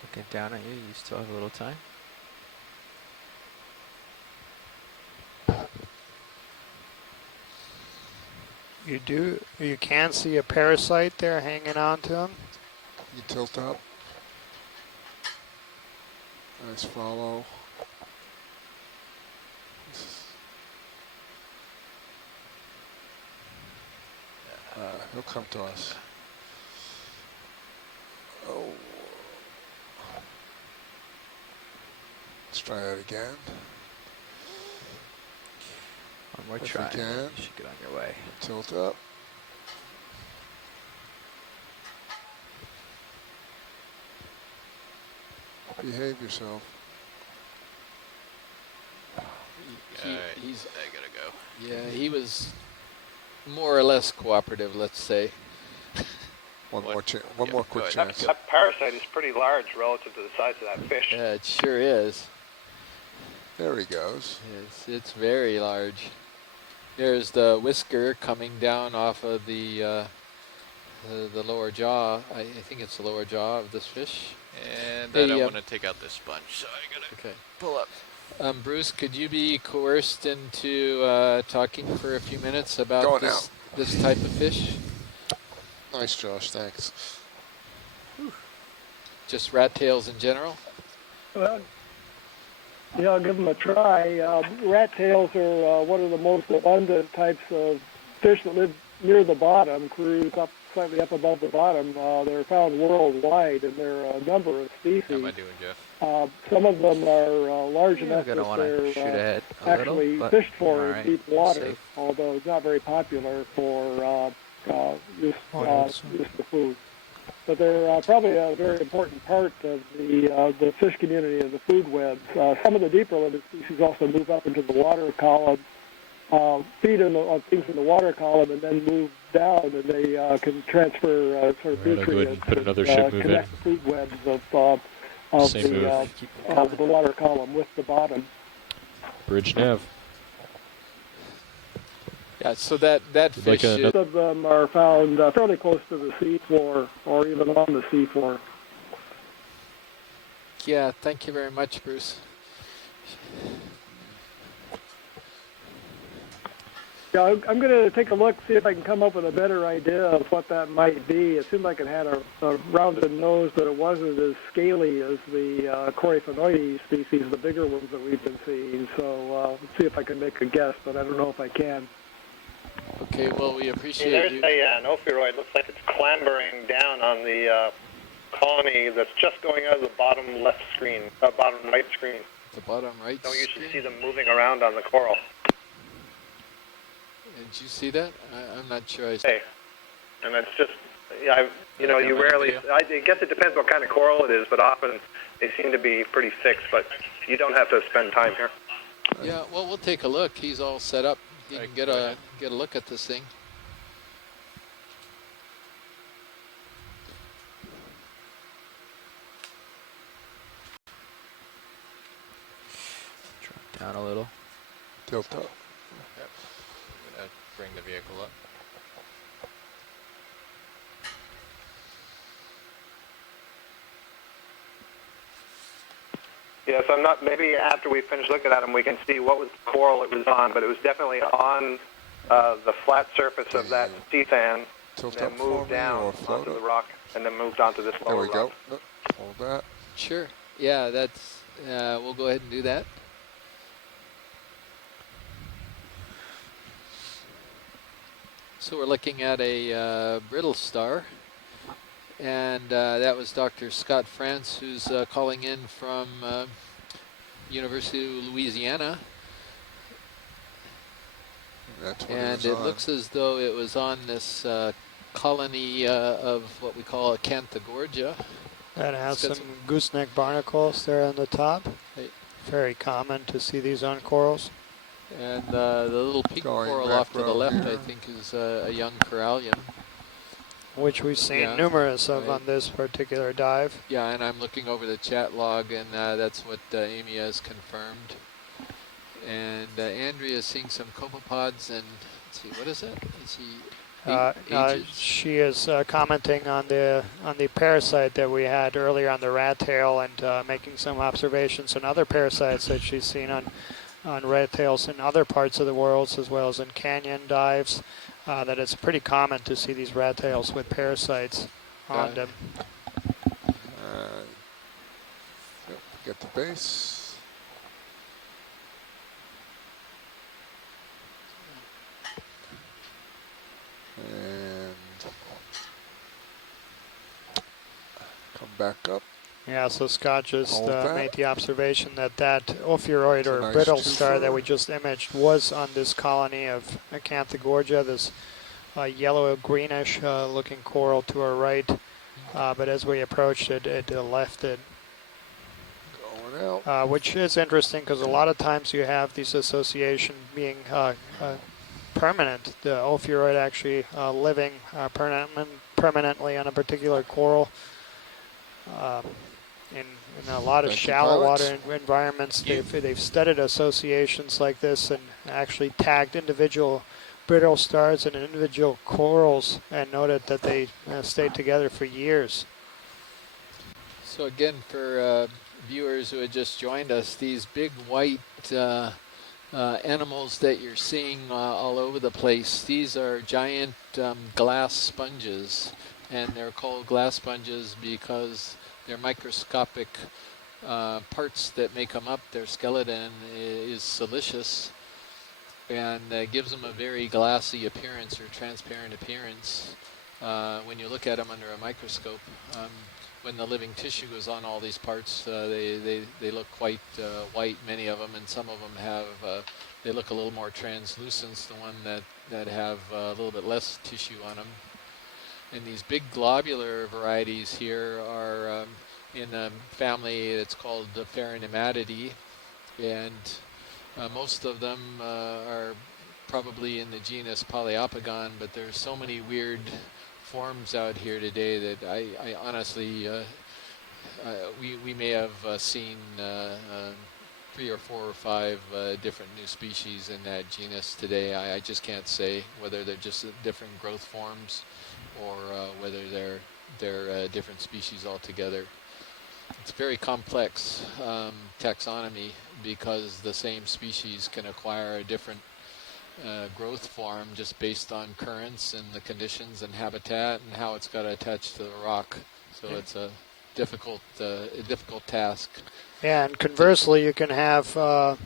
Looking down at you, you still have a little time. You can see a parasite there hanging on to him. You tilt up. Nice follow. He'll come to us. Oh. Let's try that again. One more If we try. can. You should get on your way. Tilt up. Behave yourself. Alright, He's, I gotta go. yeah, he was more or less cooperative, let's say. One more Yeah, more go quick ahead. chance. That parasite is pretty large relative to the size of that fish. Yeah, it sure is. There he goes. It's very large. There's the whisker coming down off of the lower jaw. I think it's the lower jaw of this fish. And Hey, I don't want to take out this sponge, so I gotta Okay. pull up. Bruce, could you be coerced into talking for a few minutes about Going this type of fish? Nice, Josh. Thanks. Just rat tails in general? Well, yeah, I'll give them a try. Rat tails are one of the most abundant types of fish that live near the bottom, cruise up slightly up above the bottom. They're found worldwide, and there are a number of species. How am I doing, Jeff? Some of them are large enough You're gonna that want to shoot they're ahead a actually little, but fished for in alright, deep water, safe. although it's not very popular for use for food. But they're probably a very important part of the fish community and the food webs. Some of the deeper living species also move up into the water column, feed on things in the water column, and then move down, and they can transfer sort of Right, I'll go ahead and nutrients put and another ship move in. connect the food webs Same move. of the water column with the bottom. Bridge nav. Yeah, so that Would like fish is, Most of them are found fairly close to the seafloor or even on the seafloor. yeah, thank you very much, Bruce. Yeah, I'm going to take a look, see if I can come up with a better idea of what that might be. It seemed like it had a rounded nose, but it wasn't as scaly as the Coryphonoides species, the bigger ones that we've been seeing. So let's see if I can make a guess, but I don't know if I can. Okay, well, we appreciate There's you. an ophiuroid. Looks like it's clambering down on the colony that's just going out of the bottom left screen, bottom right screen. The bottom right Don't usually screen. see them moving around on the coral. Did you see that? I'm not sure I Hey, and it's just, yeah, you rarely, I guess it depends what kind of coral it is, but often they seem to be pretty fixed, but you don't have to spend time here. Yeah, well, we'll take a look. He's all set up. You can get a look at this thing. Drop down a little. Tilt up. Yep. I'm gonna bring the vehicle up. Yes, I'm not, maybe after we finish looking at them, we can see what was the coral it was on, but it was definitely on the flat surface of that sea fan, Tilt then up for moved me down or float onto the up. rock, and then moved onto this There lower we go. rock. Look, hold that. Sure. Yeah, that's. We'll go ahead and do that. So we're looking at a brittle star, and that was Dr. Scott France, who's calling in from University of Louisiana. That's what And it it was on. looks as though it was on this colony of what we call Acanthogorgia. That has It's got some gooseneck barnacles there on the top. Hey. Very common to see these on corals. And the little pink Going coral back off to the row left, here. I think, is a young corallian. Which we've seen Yeah, numerous of right. on this particular dive. Yeah, and I'm looking over the chat log, and that's what Amy has confirmed. And Andrea is seeing some copepods, and let's see, what is that? Is he ages? She is commenting on the parasite that we had earlier on the rat tail, and making some observations on other parasites that she's seen on rat tails in other parts of the world, as well as in canyon dives. That it's pretty common to see these rat tails with parasites on them. Yep, get the base. And come back up. Yeah, so Scott just Hold that. made the observation that ophiuroid It's a or nice brittle two star that footer. we just imaged was on this colony of Acanthogorgia, this yellow greenish looking coral to our right. But as we approached it, it left it. Going out. Which is interesting because a lot of times you have these association being permanent. The ophiuroid actually living permanently on a particular coral. Um, in a lot of Thank you, shallow pilots. water environments, they've studied associations like this and actually tagged individual brittle stars and individual corals and noted that they stayed together for years. So again, for viewers who had just joined us, these big white animals that you're seeing all over the place, these are giant glass sponges, and they're called glass sponges because they're microscopic parts that make them up. Their skeleton is siliceous and gives them a very glassy appearance or transparent appearance when you look at them under a microscope. When the living tissue is on all these parts, they look quite white, many of them, and some of them have, they look a little more translucent, the one that have a little bit less tissue on them. And these big globular varieties here are in a family that's called the Pheronematidae, and most of them are probably in the genus Poliopogon, but there's so many weird forms out here today that I honestly, we may have seen 3 or 4 or 5 different new species in that genus today. I just can't say whether they're just different growth forms or whether they're different species altogether. It's very complex taxonomy because the same species can acquire a different growth form just based on currents and the conditions and habitat and how it's got to attach to the rock. So it's a difficult task. Yeah, and conversely, you can have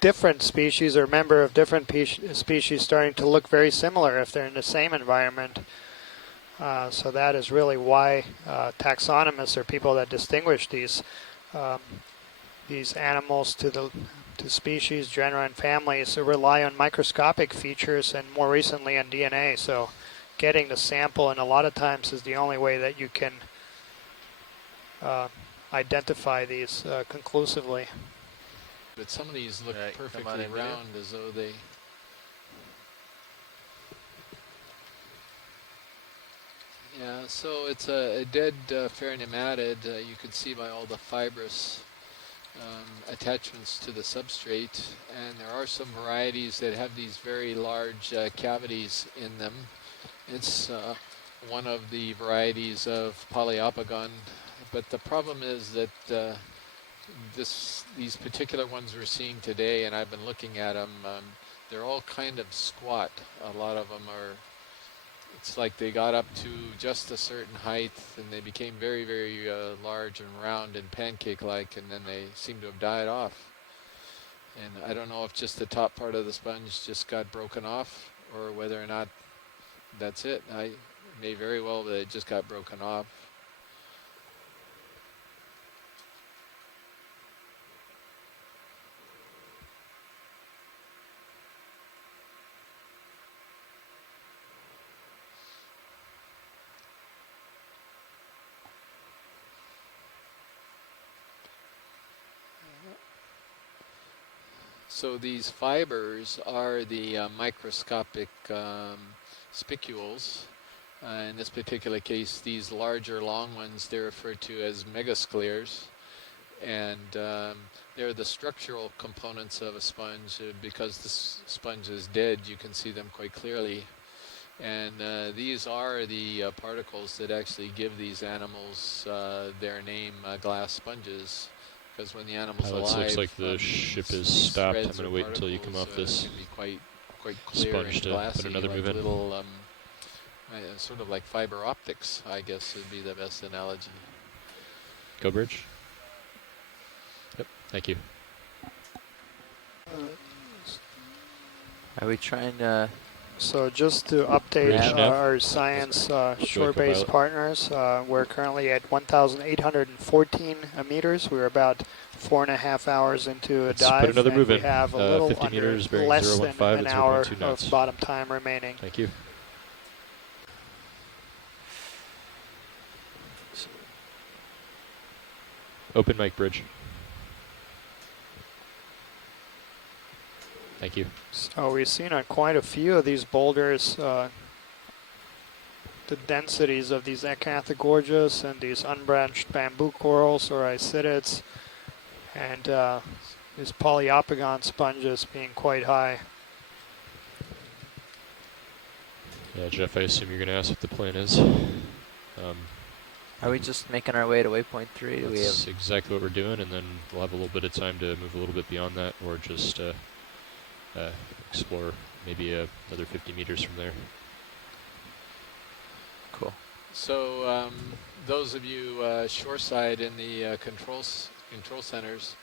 different species or member of different species starting to look very similar if they're in the same environment. So that is really why taxonomists are people that distinguish these animals to species, genera, and families who rely on microscopic features and more recently on DNA. So getting the sample, and a lot of times, is the only way that you can identify these conclusively. But some of these look perfectly round as though they... Yeah, so it's a dead pheronematid. You can see by all the fibrous attachments to the substrate, and there are some varieties that have these very large cavities in them. It's one of the varieties of Poliopogon, but the problem is that these particular ones we're seeing today, and I've been looking at them, they're all kind of squat. A lot of them are, it's like they got up to just a certain height and they became very, very large and round and pancake-like, and then they seem to have died off. And I don't know if just the top part of the sponge just got broken off or whether or not that's it. It may very well that it just got broken off. So these fibers are the microscopic spicules. In this particular case, these larger long ones, they're referred to as megascleres. And they're the structural components of a sponge. Because the sponge is dead, you can see them quite clearly. And these are the particles that actually give these animals their name, glass sponges. Because when the animal's alive, looks like the ship is stopped. I'm going to wait until you come off this quite clear sponge and glassy, to put another like move in. little, sort of like fiber optics, I guess would be the best analogy. Go bridge. Yep, thank you. Are we trying to... So just to update our science shore-based partners, we're currently at 1,814 meters. We're about 4.5 hours into a dive. Put another move in. We have a little 50 under meters, bearing less 015 than an at hour 0.2 knots. of bottom time remaining. Thank you. Open mic bridge. Thank you. So we've seen on quite a few of these boulders the densities of these acanthogorgias and these unbranched bamboo corals or isidids, and these polyopogon sponges being quite high. Yeah, Jeff, I assume you're going to ask what the plan is. Are we just making our way to waypoint 3? Do we have... That's exactly what we're doing, and then we'll have a little bit of time to move a little bit beyond that, or just explore maybe another 50 meters from there. Cool. So those of you shoreside in the control centers,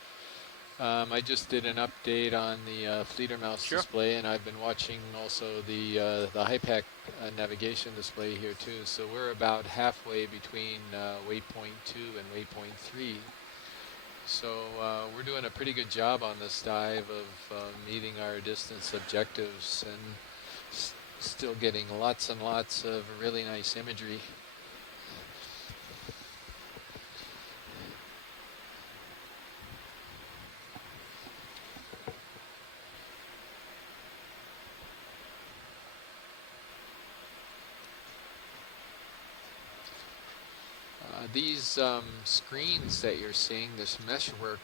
I just did an update on the Fledermaus display, and I've been watching also the HIPAC navigation display here too. So we're about halfway between waypoint 2 and waypoint 3. So we're doing a pretty good job on this dive of meeting our distance objectives and still getting lots and lots of really nice imagery. These screens that you're seeing, this meshwork,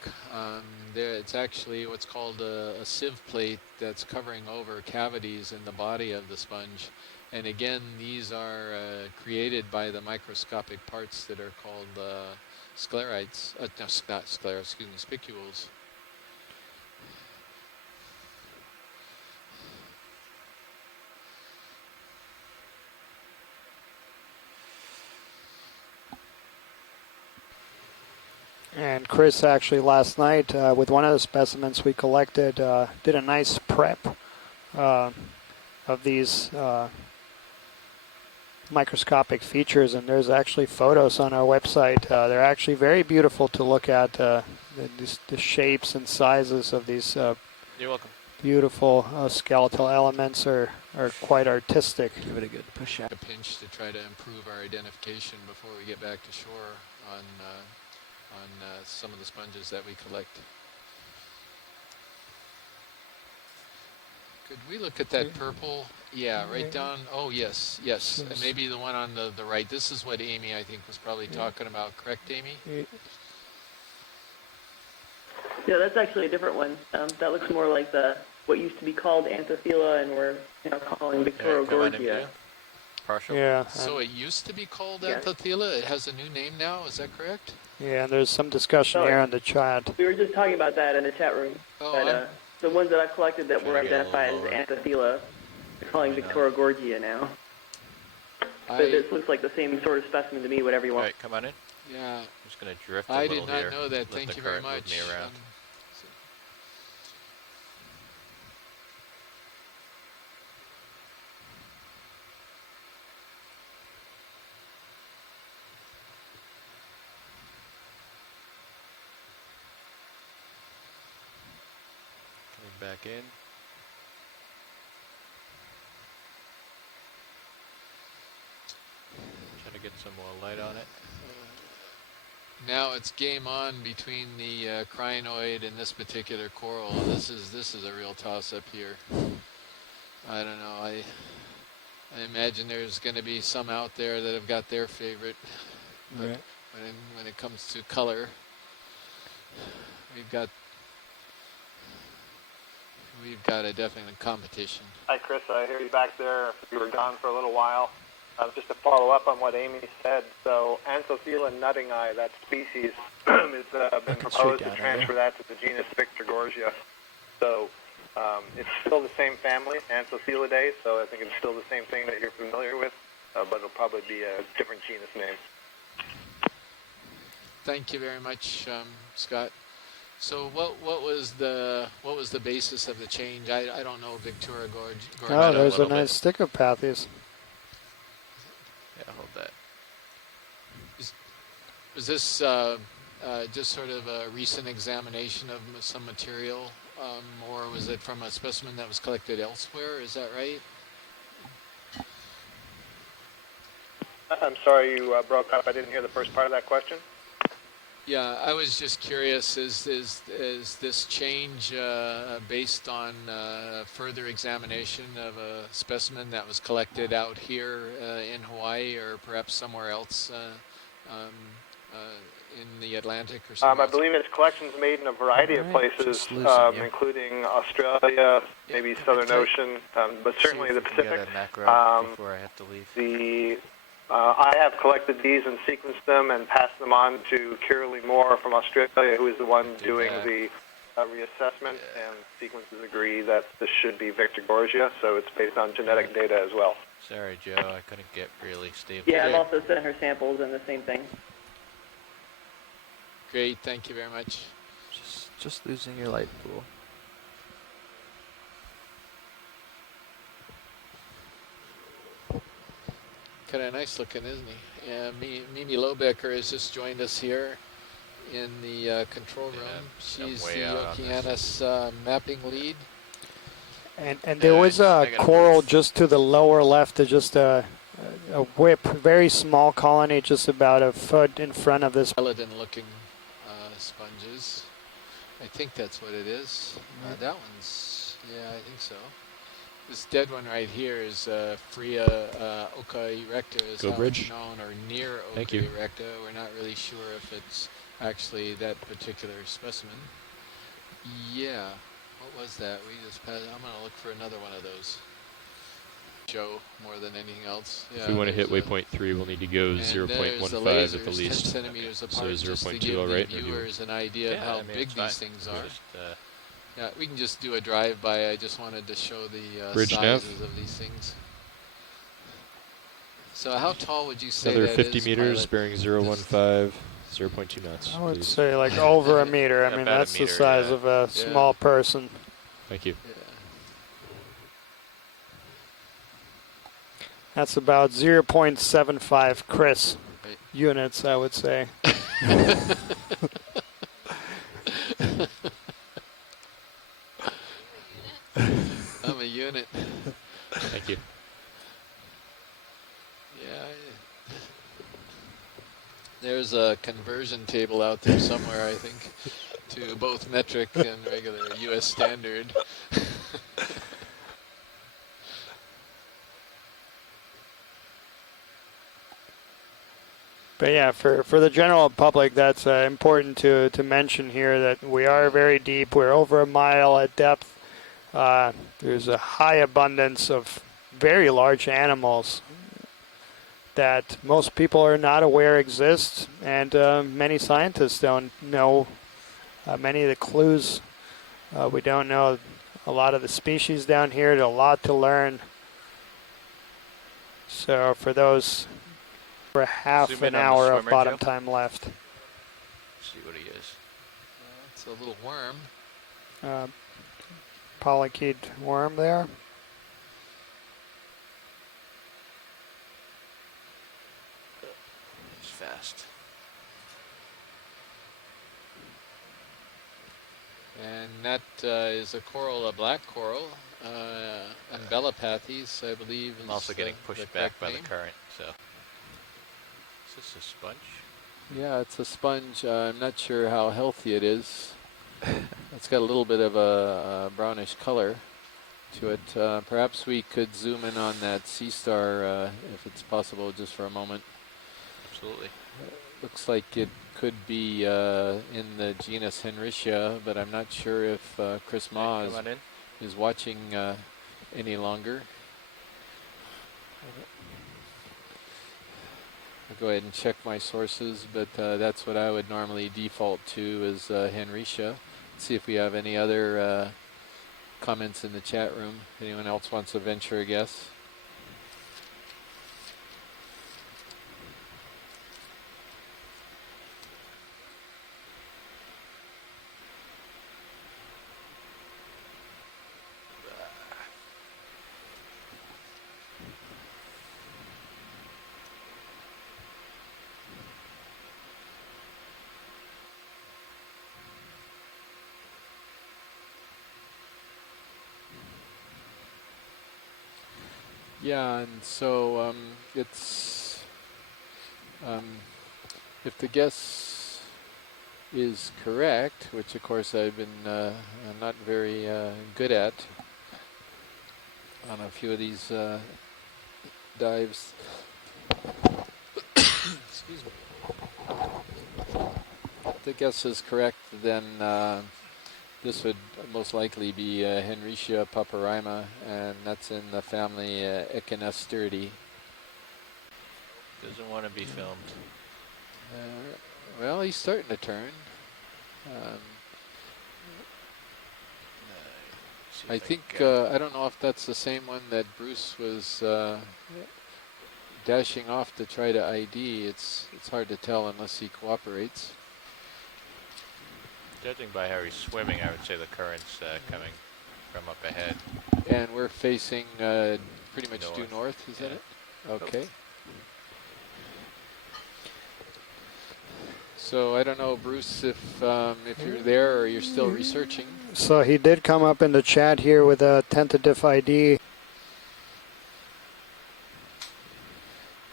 it's actually what's called a sieve plate that's covering over cavities in the body of the sponge. And again, these are created by the microscopic parts that are called sclerites, no, not sclera, excuse me, spicules. And Chris actually last night, with one of the specimens we collected, did a nice prep of these microscopic features, and there's actually photos on our website. They're actually very beautiful to look at. The shapes and sizes of these You're welcome. beautiful skeletal elements are quite artistic. Give it a good push out. A pinch to try to improve our identification before we get back to shore on some of the sponges that we collect. Could we look at that purple? Yeah, right down. Oh, yes, yes. And maybe the one on the right. This is what Amy, I think, was probably talking about. Correct, Amy? Yeah, that's actually a different one. That looks more like what used to be called Anthothela, and we're now calling Victorogorgia. Partial. Yeah. So it used to be called Anthothela. It has a new name now. Is that correct? Yeah, and there's some discussion here on the chat. We were just talking about that in the chat room. Oh, but, the ones that I've collected that were identified as Anthothela, we're calling Victorogorgia now. But this looks like the same sort of specimen to me, whatever you want. All right, come on in. Yeah. I'm just going to drift a I little did not here. know that. Let Thank the you very current move much. me around. Coming back in. Trying to get some more light on it. Now it's game on between the crinoid and this particular coral. This is a real toss-up here. I don't know. I imagine there's going to be some out there that have got their favorite. But when it comes to color, we've got a definite competition. Hi, Chris. I hear you back there. You were gone for a little while. Just to follow up on what Amy said, so Anthothela nutting eye, that species, has been proposed to transfer that to the genus Victorogorgia. So it's still the same family, Anthothelidae, so I think it's still the same thing that you're familiar with, but it'll probably be a different genus name. Thank you very much, Scott. So what was the basis of the change? I don't know Victorogorgia. Oh, there's a nice Stichopathes. Yeah, hold that. Was this just sort of a recent examination of some material, or was it from a specimen that was collected elsewhere? Is that right? I'm sorry you broke up. I didn't hear the first part of that question. Yeah, I was just curious, is this change based on further examination of a specimen that was collected out here in Hawaii or perhaps somewhere else in the Atlantic or somewhere I else? believe it's collections made in a variety of places, including Australia, maybe Southern Ocean, but certainly the Pacific. Before I have to leave. I have collected these and sequenced them and passed them on to Kiralee Moore from Australia, who is the one doing the reassessment, and sequences agree that this should be Victor Gorgia, so it's based on genetic data as well. Sorry, Joe, I couldn't get really stable. Yeah, I've also sent her samples and the same thing. Great, thank you very much. Just losing your light pool. Kind of nice looking, isn't he? Yeah, Mimi Lobecker has just joined us here in the control room. She's the Okeanos mapping lead. And there was a coral just to the lower left, just a whip, very small colony, just about a foot in front of this. Paladin-looking sponges. I think that's what it is. That one's, yeah, I think so. This dead one right here is Freya Oka erecta, is how it's known, or near Oka erecta. We're not really sure if it's actually that particular specimen. Yeah, what was that? We just passed. I'm going to look for another one of those. Joe, more than anything else. Yeah, if we want to hit waypoint 3, we'll need to go 0.15 at the least. 10 centimeters apart, so just to 0.2, give all right? the viewers an idea of how big these things are. Yeah, we can just do a drive-by. I just wanted to show the sizes of these things. So how tall would you say Another that 50 is, meters, pilot? bearing 015, 0.2 knots. I would please. say like over a meter. I mean, that's the size of a small person. Thank you. Yeah. That's about 0.75 Chris units, I would say. I'm a unit. Thank you. Yeah. There's a conversion table out there somewhere, I think, to both metric and regular U.S. standard. But yeah, for the general public, that's important to mention here that we are very deep. We're over a mile at depth. There's a high abundance of very large animals that most people are not aware exist, and many scientists don't know many of the clues. We don't know a lot of the species down here. There's a lot to learn. So for those, for half an hour of bottom time left. See what he is. It's a little worm. Polychaete worm there. He's fast. And that is a coral, a black coral, Umbellapathes, I believe. I'm also getting pushed back by the current, so. Is this a sponge? Yeah, it's a sponge. I'm not sure how healthy it is. It's got a little bit of a brownish color to it. Perhaps we could zoom in on that sea star if it's possible just for a moment. Absolutely. Looks like it could be in the genus Henricia, but I'm not sure if Chris Ma is watching any longer. I'll go ahead and check my sources, but that's what I would normally default to is Henricia. Let's see if we have any other comments in the chat room. Anyone else wants to venture a guess? Yeah, and so it's if the guests is correct, which of course I've been not very good at on a few of these dives. Excuse me. If the guess is correct, then this would most likely be Henricia paparima, and that's in the family Okeanos. Doesn't want to be filmed. Well, he's starting to turn. I think, I don't know if that's the same one that Bruce was dashing off to try to ID. It's hard to tell unless he cooperates. Judging by how he's swimming, I would say the current's coming from up ahead. And we're facing pretty much due north, is that it? Okay. So I don't know, Bruce, if you're there or you're still researching. So he did come up in the chat here with a tentative ID.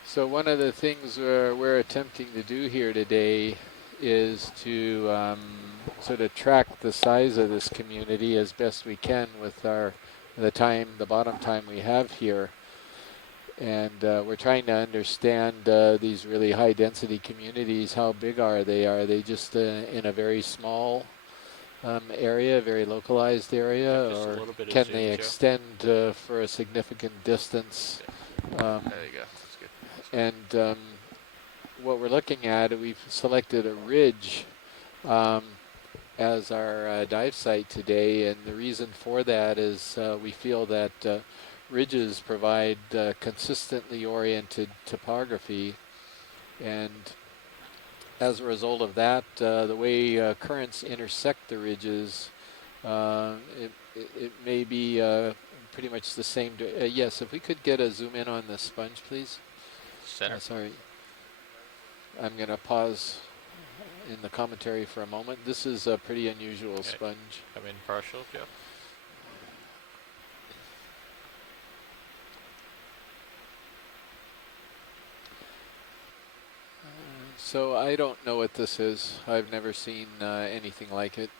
So one of the things we're attempting to do here today is to sort of track the size of this community as best we can with the bottom time we have here. And we're trying to understand these really high density communities. How big are they? Are they just in a very small area, very localized area, or can they extend for a significant distance? There you go. That's good. And what we're looking at, we've selected a ridge as our dive site today, and the reason for that is we feel that ridges provide consistently oriented topography, and as a result of that, the way currents intersect the ridges, it may be pretty much the same. Yes, if we could get a zoom in on the sponge, please. Center. Sorry. I'm going to pause in the commentary for a moment. This is a pretty unusual sponge. Come in partial, Joe. So I don't know what this is. I've never seen anything like it.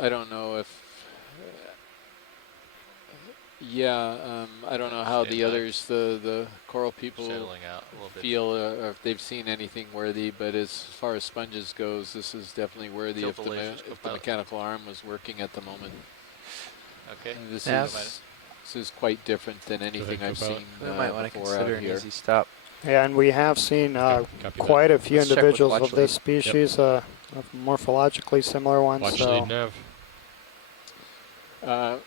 I don't know if... I don't know how the others, the coral people feel or if they've seen anything worthy, but as far as sponges goes, this is definitely worthy if the mechanical arm was working at the moment. Okay. And this is quite different than anything I've seen We might want to before consider out an here. easy stop. Yeah, and we have seen quite a few individuals of this species, morphologically similar ones. Watch so. lead nav.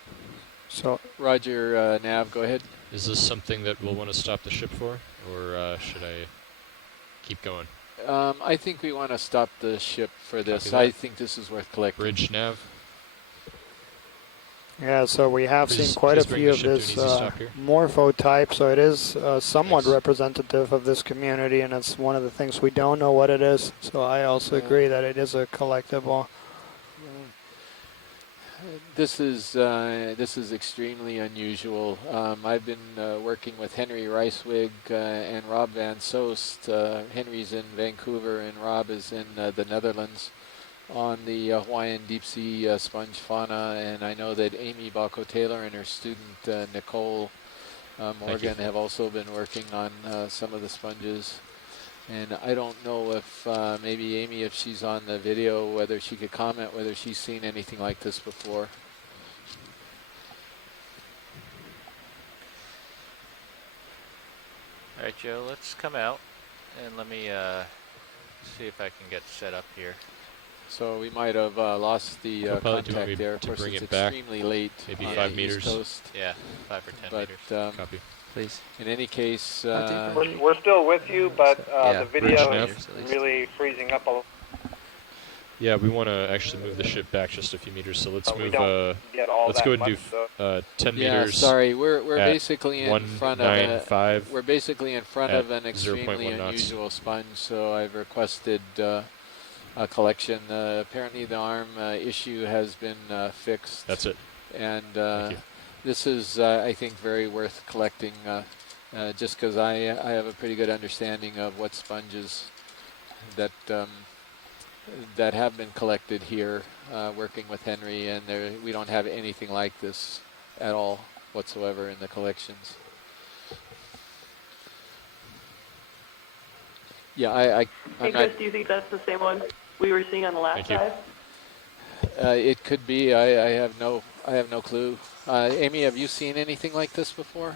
So Roger, Nav, go ahead. Is this something that we'll want to stop the ship for, or should I keep going? I think we want to stop the ship for this. I think this is worth collecting. Bridge nav. yeah, so we have seen quite a few of this morphotype, so it is somewhat representative of this community, and it's one of the things we don't know what it is. So I also agree that it is a collectible. This is extremely unusual. I've been working with Henry Reiswig and Rob Van Soest. Henry's in Vancouver and Rob is in the Netherlands on the Hawaiian deep sea sponge fauna, and I know that Amy Bacco-Taylor and her student Nicole Morgan have also been working on some of the sponges. And I don't know if maybe Amy, if she's on the video, whether she could comment whether she's seen anything like this before. All right, Joe, let's come out and let me see if I can get set up here. So we might have lost the contact there. Of course, it's extremely late. Maybe 5 meters. East Coast. Yeah, 5 or 10 meters. Copy. Please. In any case, we're still with you, but the video is really freezing up a little. Yeah, we want to actually move the ship back just a few meters, so let's move. Let's go and do 10 meters. Yeah, sorry, we're basically in front of we're basically in front of an extremely unusual sponge. So I've requested a collection. Apparently, the arm issue has been fixed. That's it. And this is, I think, very worth collecting, just because I have a pretty good understanding of what sponges that that have been collected here, working with Henry, and we don't have anything like this at all whatsoever in the collections. Yeah, Hey, I'm Chris, not. do you think that's the same one we were seeing on the last dive? It could be. I have no clue. Amy, have you seen anything like this before?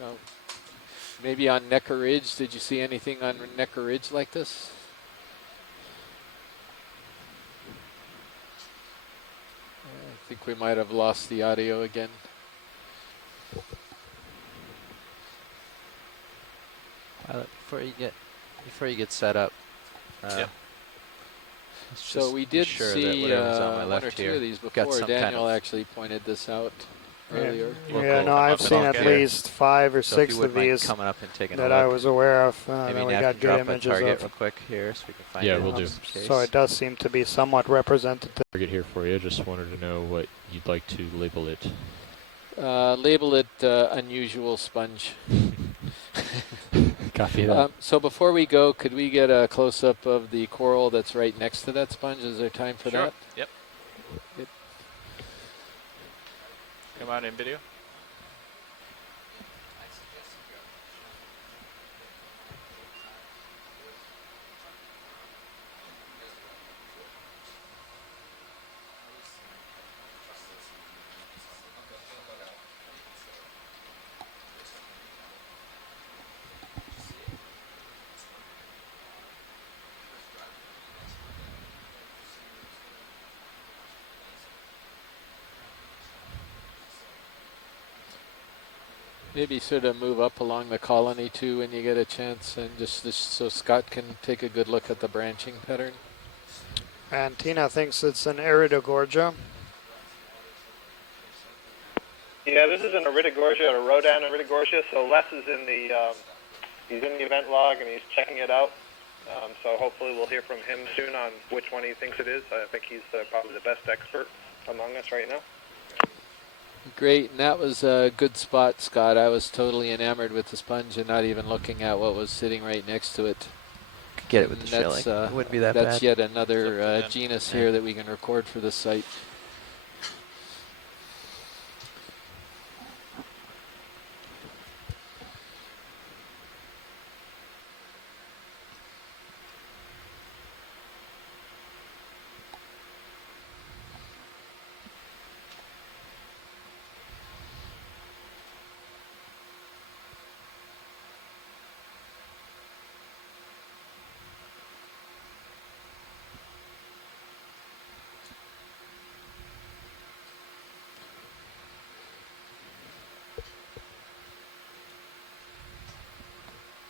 No. Maybe on Necker Ridge. Did you see anything on Necker Ridge like this? I think we might have lost the audio again. Pilot, before you get set up. Yep. So we did see one or two of these before. Daniel actually pointed this out earlier. Yeah, no, I've seen at least 5 or 6 of these coming up and taking that a look. I was aware of. Maybe that we Nav got can good drop images a target of. real quick here so we can find Yeah, it. we'll do. So it does seem to be somewhat representative. Target here for you. Just wanted to know what you'd like to label it. Label it unusual sponge. Copy that. So before we go, could we get a close-up of the coral that's right next to that sponge? Is there time for that? Yep. Come on in video. Maybe sort of move up along the colony too when you get a chance, and just so Scott can take a good look at the branching pattern. And Tina thinks it's an Iridogorgia. Yeah, this is an Iridogorgia, a Rodan Iridogorgia. So Les is in the he's in the event log and he's checking it out. So hopefully we'll hear from him soon on which one he thinks it is. I think he's probably the best expert among us right now. Great, and that was a good spot, Scott. I was totally enamored with the sponge and not even looking at what was sitting right next to it. Could get it with the That's, shilling. It wouldn't be that bad. That's yet another genus here that we can record for this site.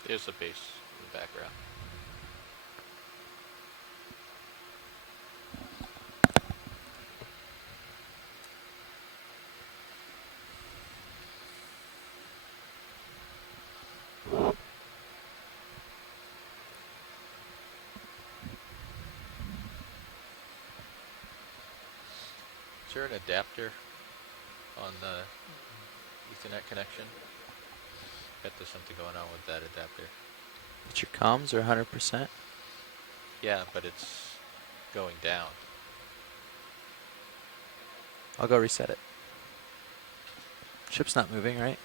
There's the base in the background. Is there an adapter on the Ethernet connection? Bet there's something going on with that adapter. It's your comms are 100%? Yeah, but it's going down. I'll go reset it. Ship's not moving, right?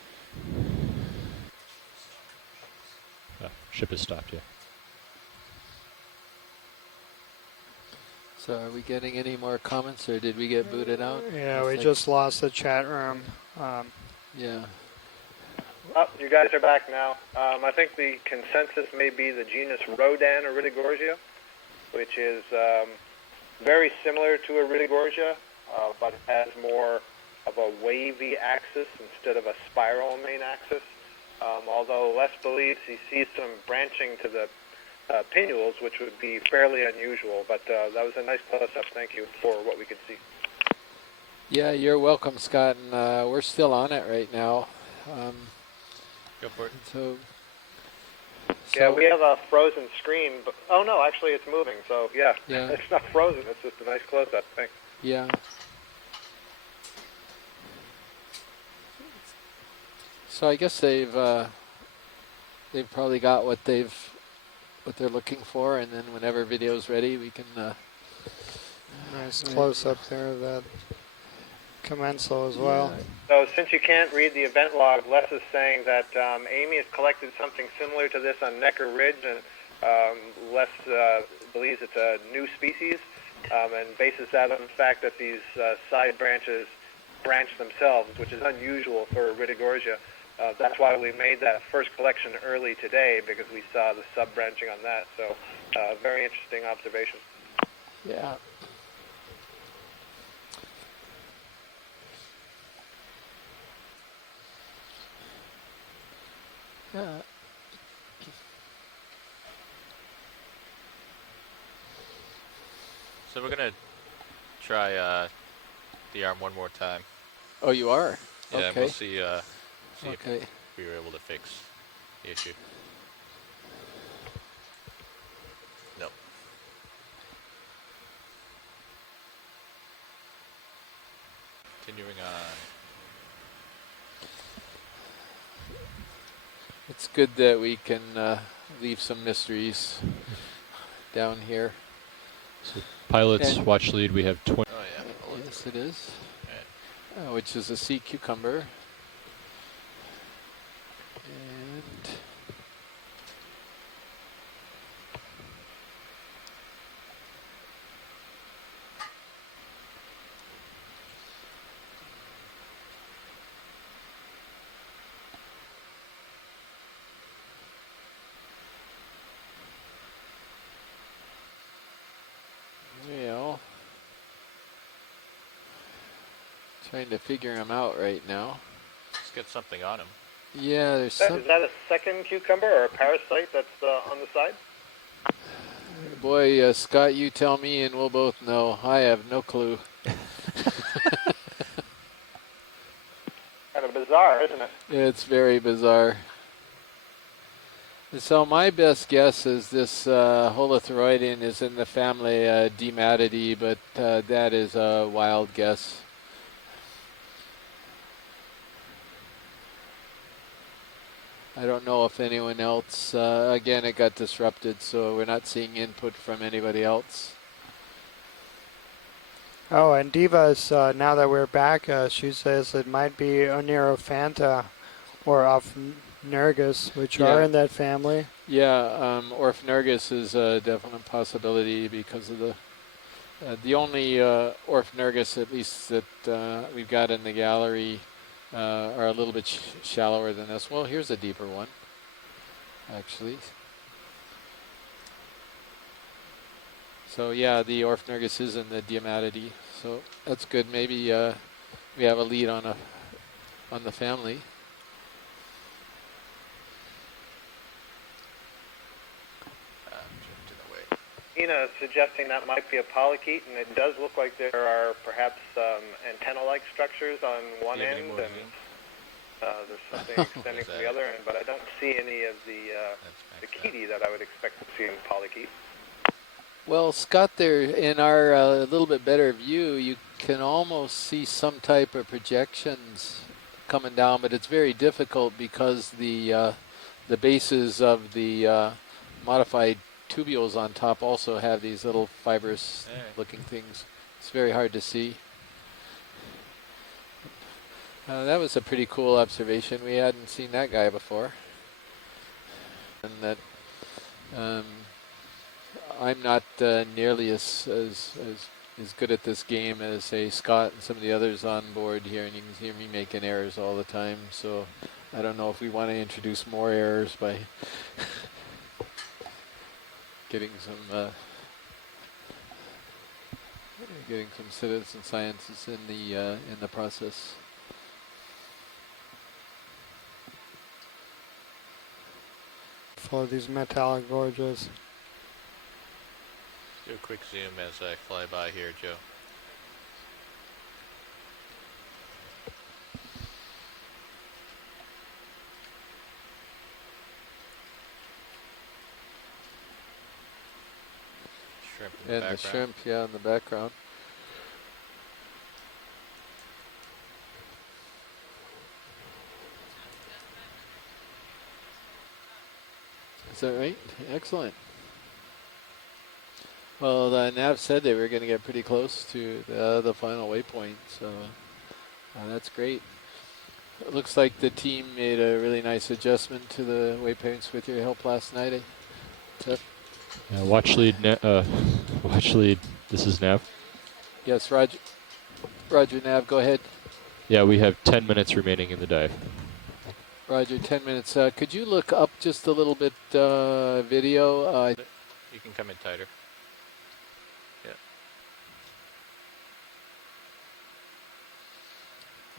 Ship has stopped, yeah. So are we getting any more comments, or did we get booted out? Yeah, we just lost the chat room. Yeah. Oh, you guys are back now. I think the consensus may be the genus Rodan Iridogorgia, which is very similar to Iridogorgia, but it has more of a wavy axis instead of a spiral main axis. Although Les believes he sees some branching to the pinnules, which would be fairly unusual. But that was a nice close-up. Thank you for what we could see. Yeah, you're welcome, Scott, and we're still on it right now. Go for it. Yeah, we have a frozen screen, but oh no, actually it's moving. So yeah, it's not frozen. It's just a nice close-up. Thanks. Yeah. So I guess they've they've probably got what they're looking for, and then whenever video's ready, we can. Nice close up there of that commensal as well. So since you can't read the event log, Les is saying that Amy has collected something similar to this on Necker Ridge, and Les believes it's a new species, and bases that on the fact that these side branches branch themselves, which is unusual for Rittigorgia. That's why we made that first collection early today, because we saw the sub-branching on that. So very interesting observation. Yeah. Yeah. So we're gonna try the arm one more time. Oh, you are? Yeah, Okay. and we'll see, Okay. if we were able to fix the issue. No. Continuing on. It's good that we can leave some mysteries down here. So pilots, And- watch lead, we have 20. Oh yeah. Yes, it is. Which is a sea cucumber. And well, trying to figure him out right now. Let's get something on him. Yeah, there's Is some. that a second cucumber or a parasite that's on the side? Boy, Scott, you tell me and we'll both know. I have no clue. Kind of bizarre, isn't it? It's very bizarre. So my best guess is this Holothuroidean is in the family Dematidae, but that is a wild guess. I don't know if anyone else, again, it got disrupted, so we're not seeing input from anybody else. Oh, and Diva's, now that we're back, she says it might be Onerophanta or Ophnurgus, which are in that family. Yeah, Orphnurgus is a definite possibility because of the only Orphnurgus, at least that we've got in the gallery, are a little bit shallower than this. Well, here's a deeper one, actually. So yeah, the Orphnurgus is in the Diamatidae, so that's good. Maybe we have a lead on the family. Ina is suggesting that might be a polychaete, and it does look like there are perhaps antenna-like structures on one end, and there's something extending from the other end, but I don't see any of the chaetae that I would expect to see in polychaete. Well, Scott, there in our little bit better view, you can almost see some type of projections coming down, but it's very difficult because the bases of the modified tubules on top also have these little fibrous looking things. It's very hard to see. That was a pretty cool observation. We hadn't seen that guy before. And that I'm not nearly as good at this game as, say, Scott and some of the others on board here, and you can hear me making errors all the time, so I don't know if we want to introduce more errors by getting some citizen scientists in the process. Follow these metallic gorges. Do a quick zoom as I fly by here, Joe. Shrimp in the And background. the shrimp, yeah, in the background. Is that right? Excellent. Well, Nav said they were going to get pretty close to the final waypoint, so that's great. It looks like the team made a really nice adjustment to the waypoints with your help last night. Watch lead, watch lead. This is Nav. Yes, Roger. Roger, Nav, go ahead. Yeah, we have 10 minutes remaining in the dive. Roger, 10 minutes. Could you look up just a little bit video? You can come in tighter.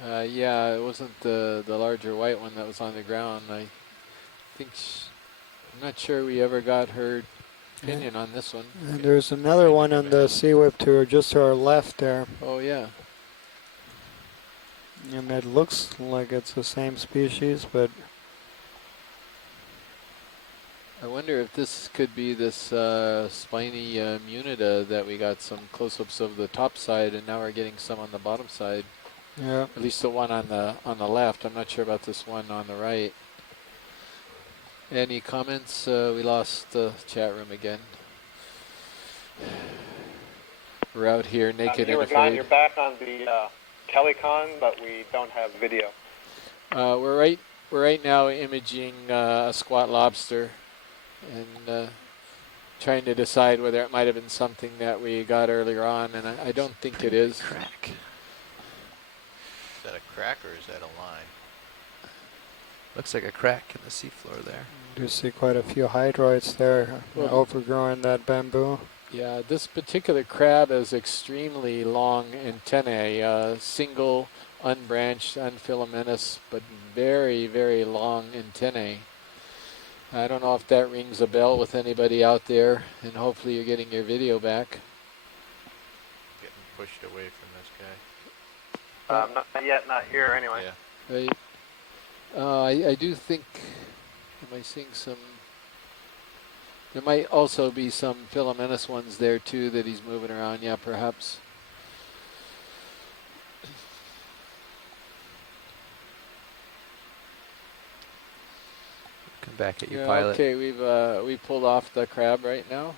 Yeah, it wasn't the larger white one that was on the ground. I think I'm not sure we ever got her opinion on this one. And there's another one on the Sea Whip tour just to our left there. Oh yeah. And it looks like it's the same species, but I wonder if this could be this spiny Munida that we got some close-ups of the top side, and now we're getting some on the bottom side. yeah. At least the one on the left. I'm not sure about this one on the right. Any comments? We lost the chat room again. We're out here naked and afraid. You're back on the Telecon, but we don't have video. We're right now imaging a squat lobster and trying to decide whether it might have been something that we got earlier on, and I don't think it is. Crack. Is that a crack or is that a line? Looks like a crack in the seafloor there. You see quite a few hydroids there overgrowing that bamboo. Yeah, this particular crab has extremely long antennae, single, unbranched, unfilamentous, but very, very long antennae. I don't know if that rings a bell with anybody out there, and hopefully you're getting your video back. Getting pushed away from this guy. Not yet, not here anyway. Yeah. Right. I do think, am I seeing some, there might also be some filamentous ones there too that he's moving around. Yeah, perhaps. Come back at you, Yeah, pilot. okay, we pulled off the crab right now.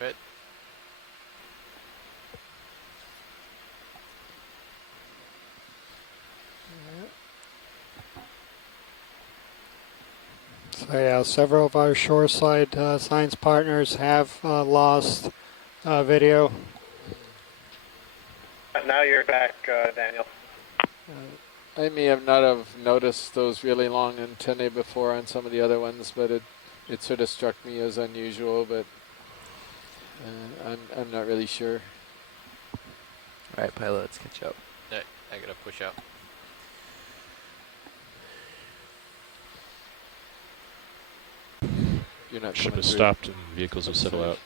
Right. So yeah, several of our shoreside science partners have lost video. Now you're back, Daniel. I may have not have noticed those really long antennae before on some of the other ones, but it sort of struck me as unusual, but I'm not really sure. All right, pilot, let's catch up. Hey, I gotta push out. You're not Ship coming has through. stopped and vehicles have settled out.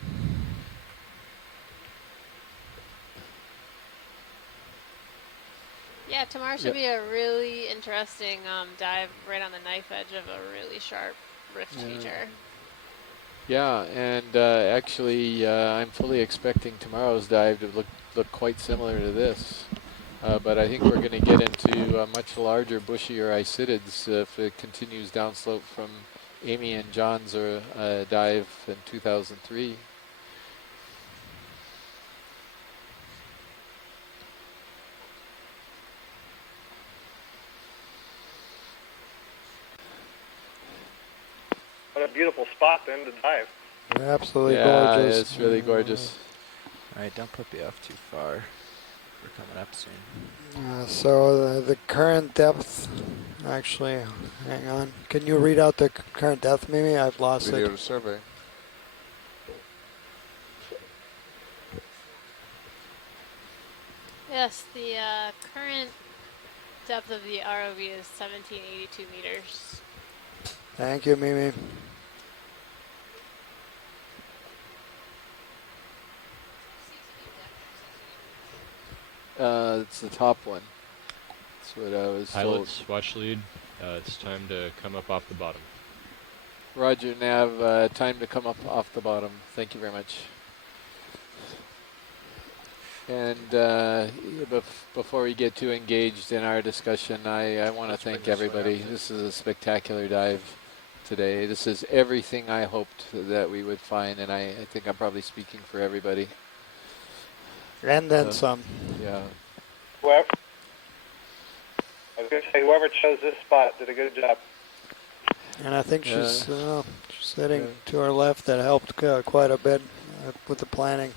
Yeah, tomorrow should be a really interesting dive right on the knife edge of a really sharp rift feature. Yeah, and actually I'm fully expecting tomorrow's dive to look quite similar to this. But I think we're going to get into much larger, bushier isitids if it continues downslope from Amy and John's dive in 2003. What a beautiful spot to end the dive. Absolutely yeah, gorgeous. it's really gorgeous. All right, don't put me off too far. We're coming up soon. So the current depth, actually, hang on. Can you read out the current depth, maybe? I've lost Video it. to survey. Yes, the current depth of the ROV is 1782 meters. Thank you, Mimi. It's the top one. That's what I was told. Pilots, watch lead. It's time to come up off the bottom. Roger, Nav, time to come up off the bottom. Thank you very much. And before we get too engaged in our discussion, I want to thank everybody. This is a spectacular dive today. This is everything I hoped that we would find, and I think I'm probably speaking for everybody. And then some. Yeah. Whoever, I was going to say, whoever chose this spot did a good job. And I think she's sitting to our left. That helped quite a bit with the planning.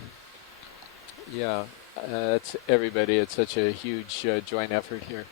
Yeah, that's everybody. It's such a huge joint effort here.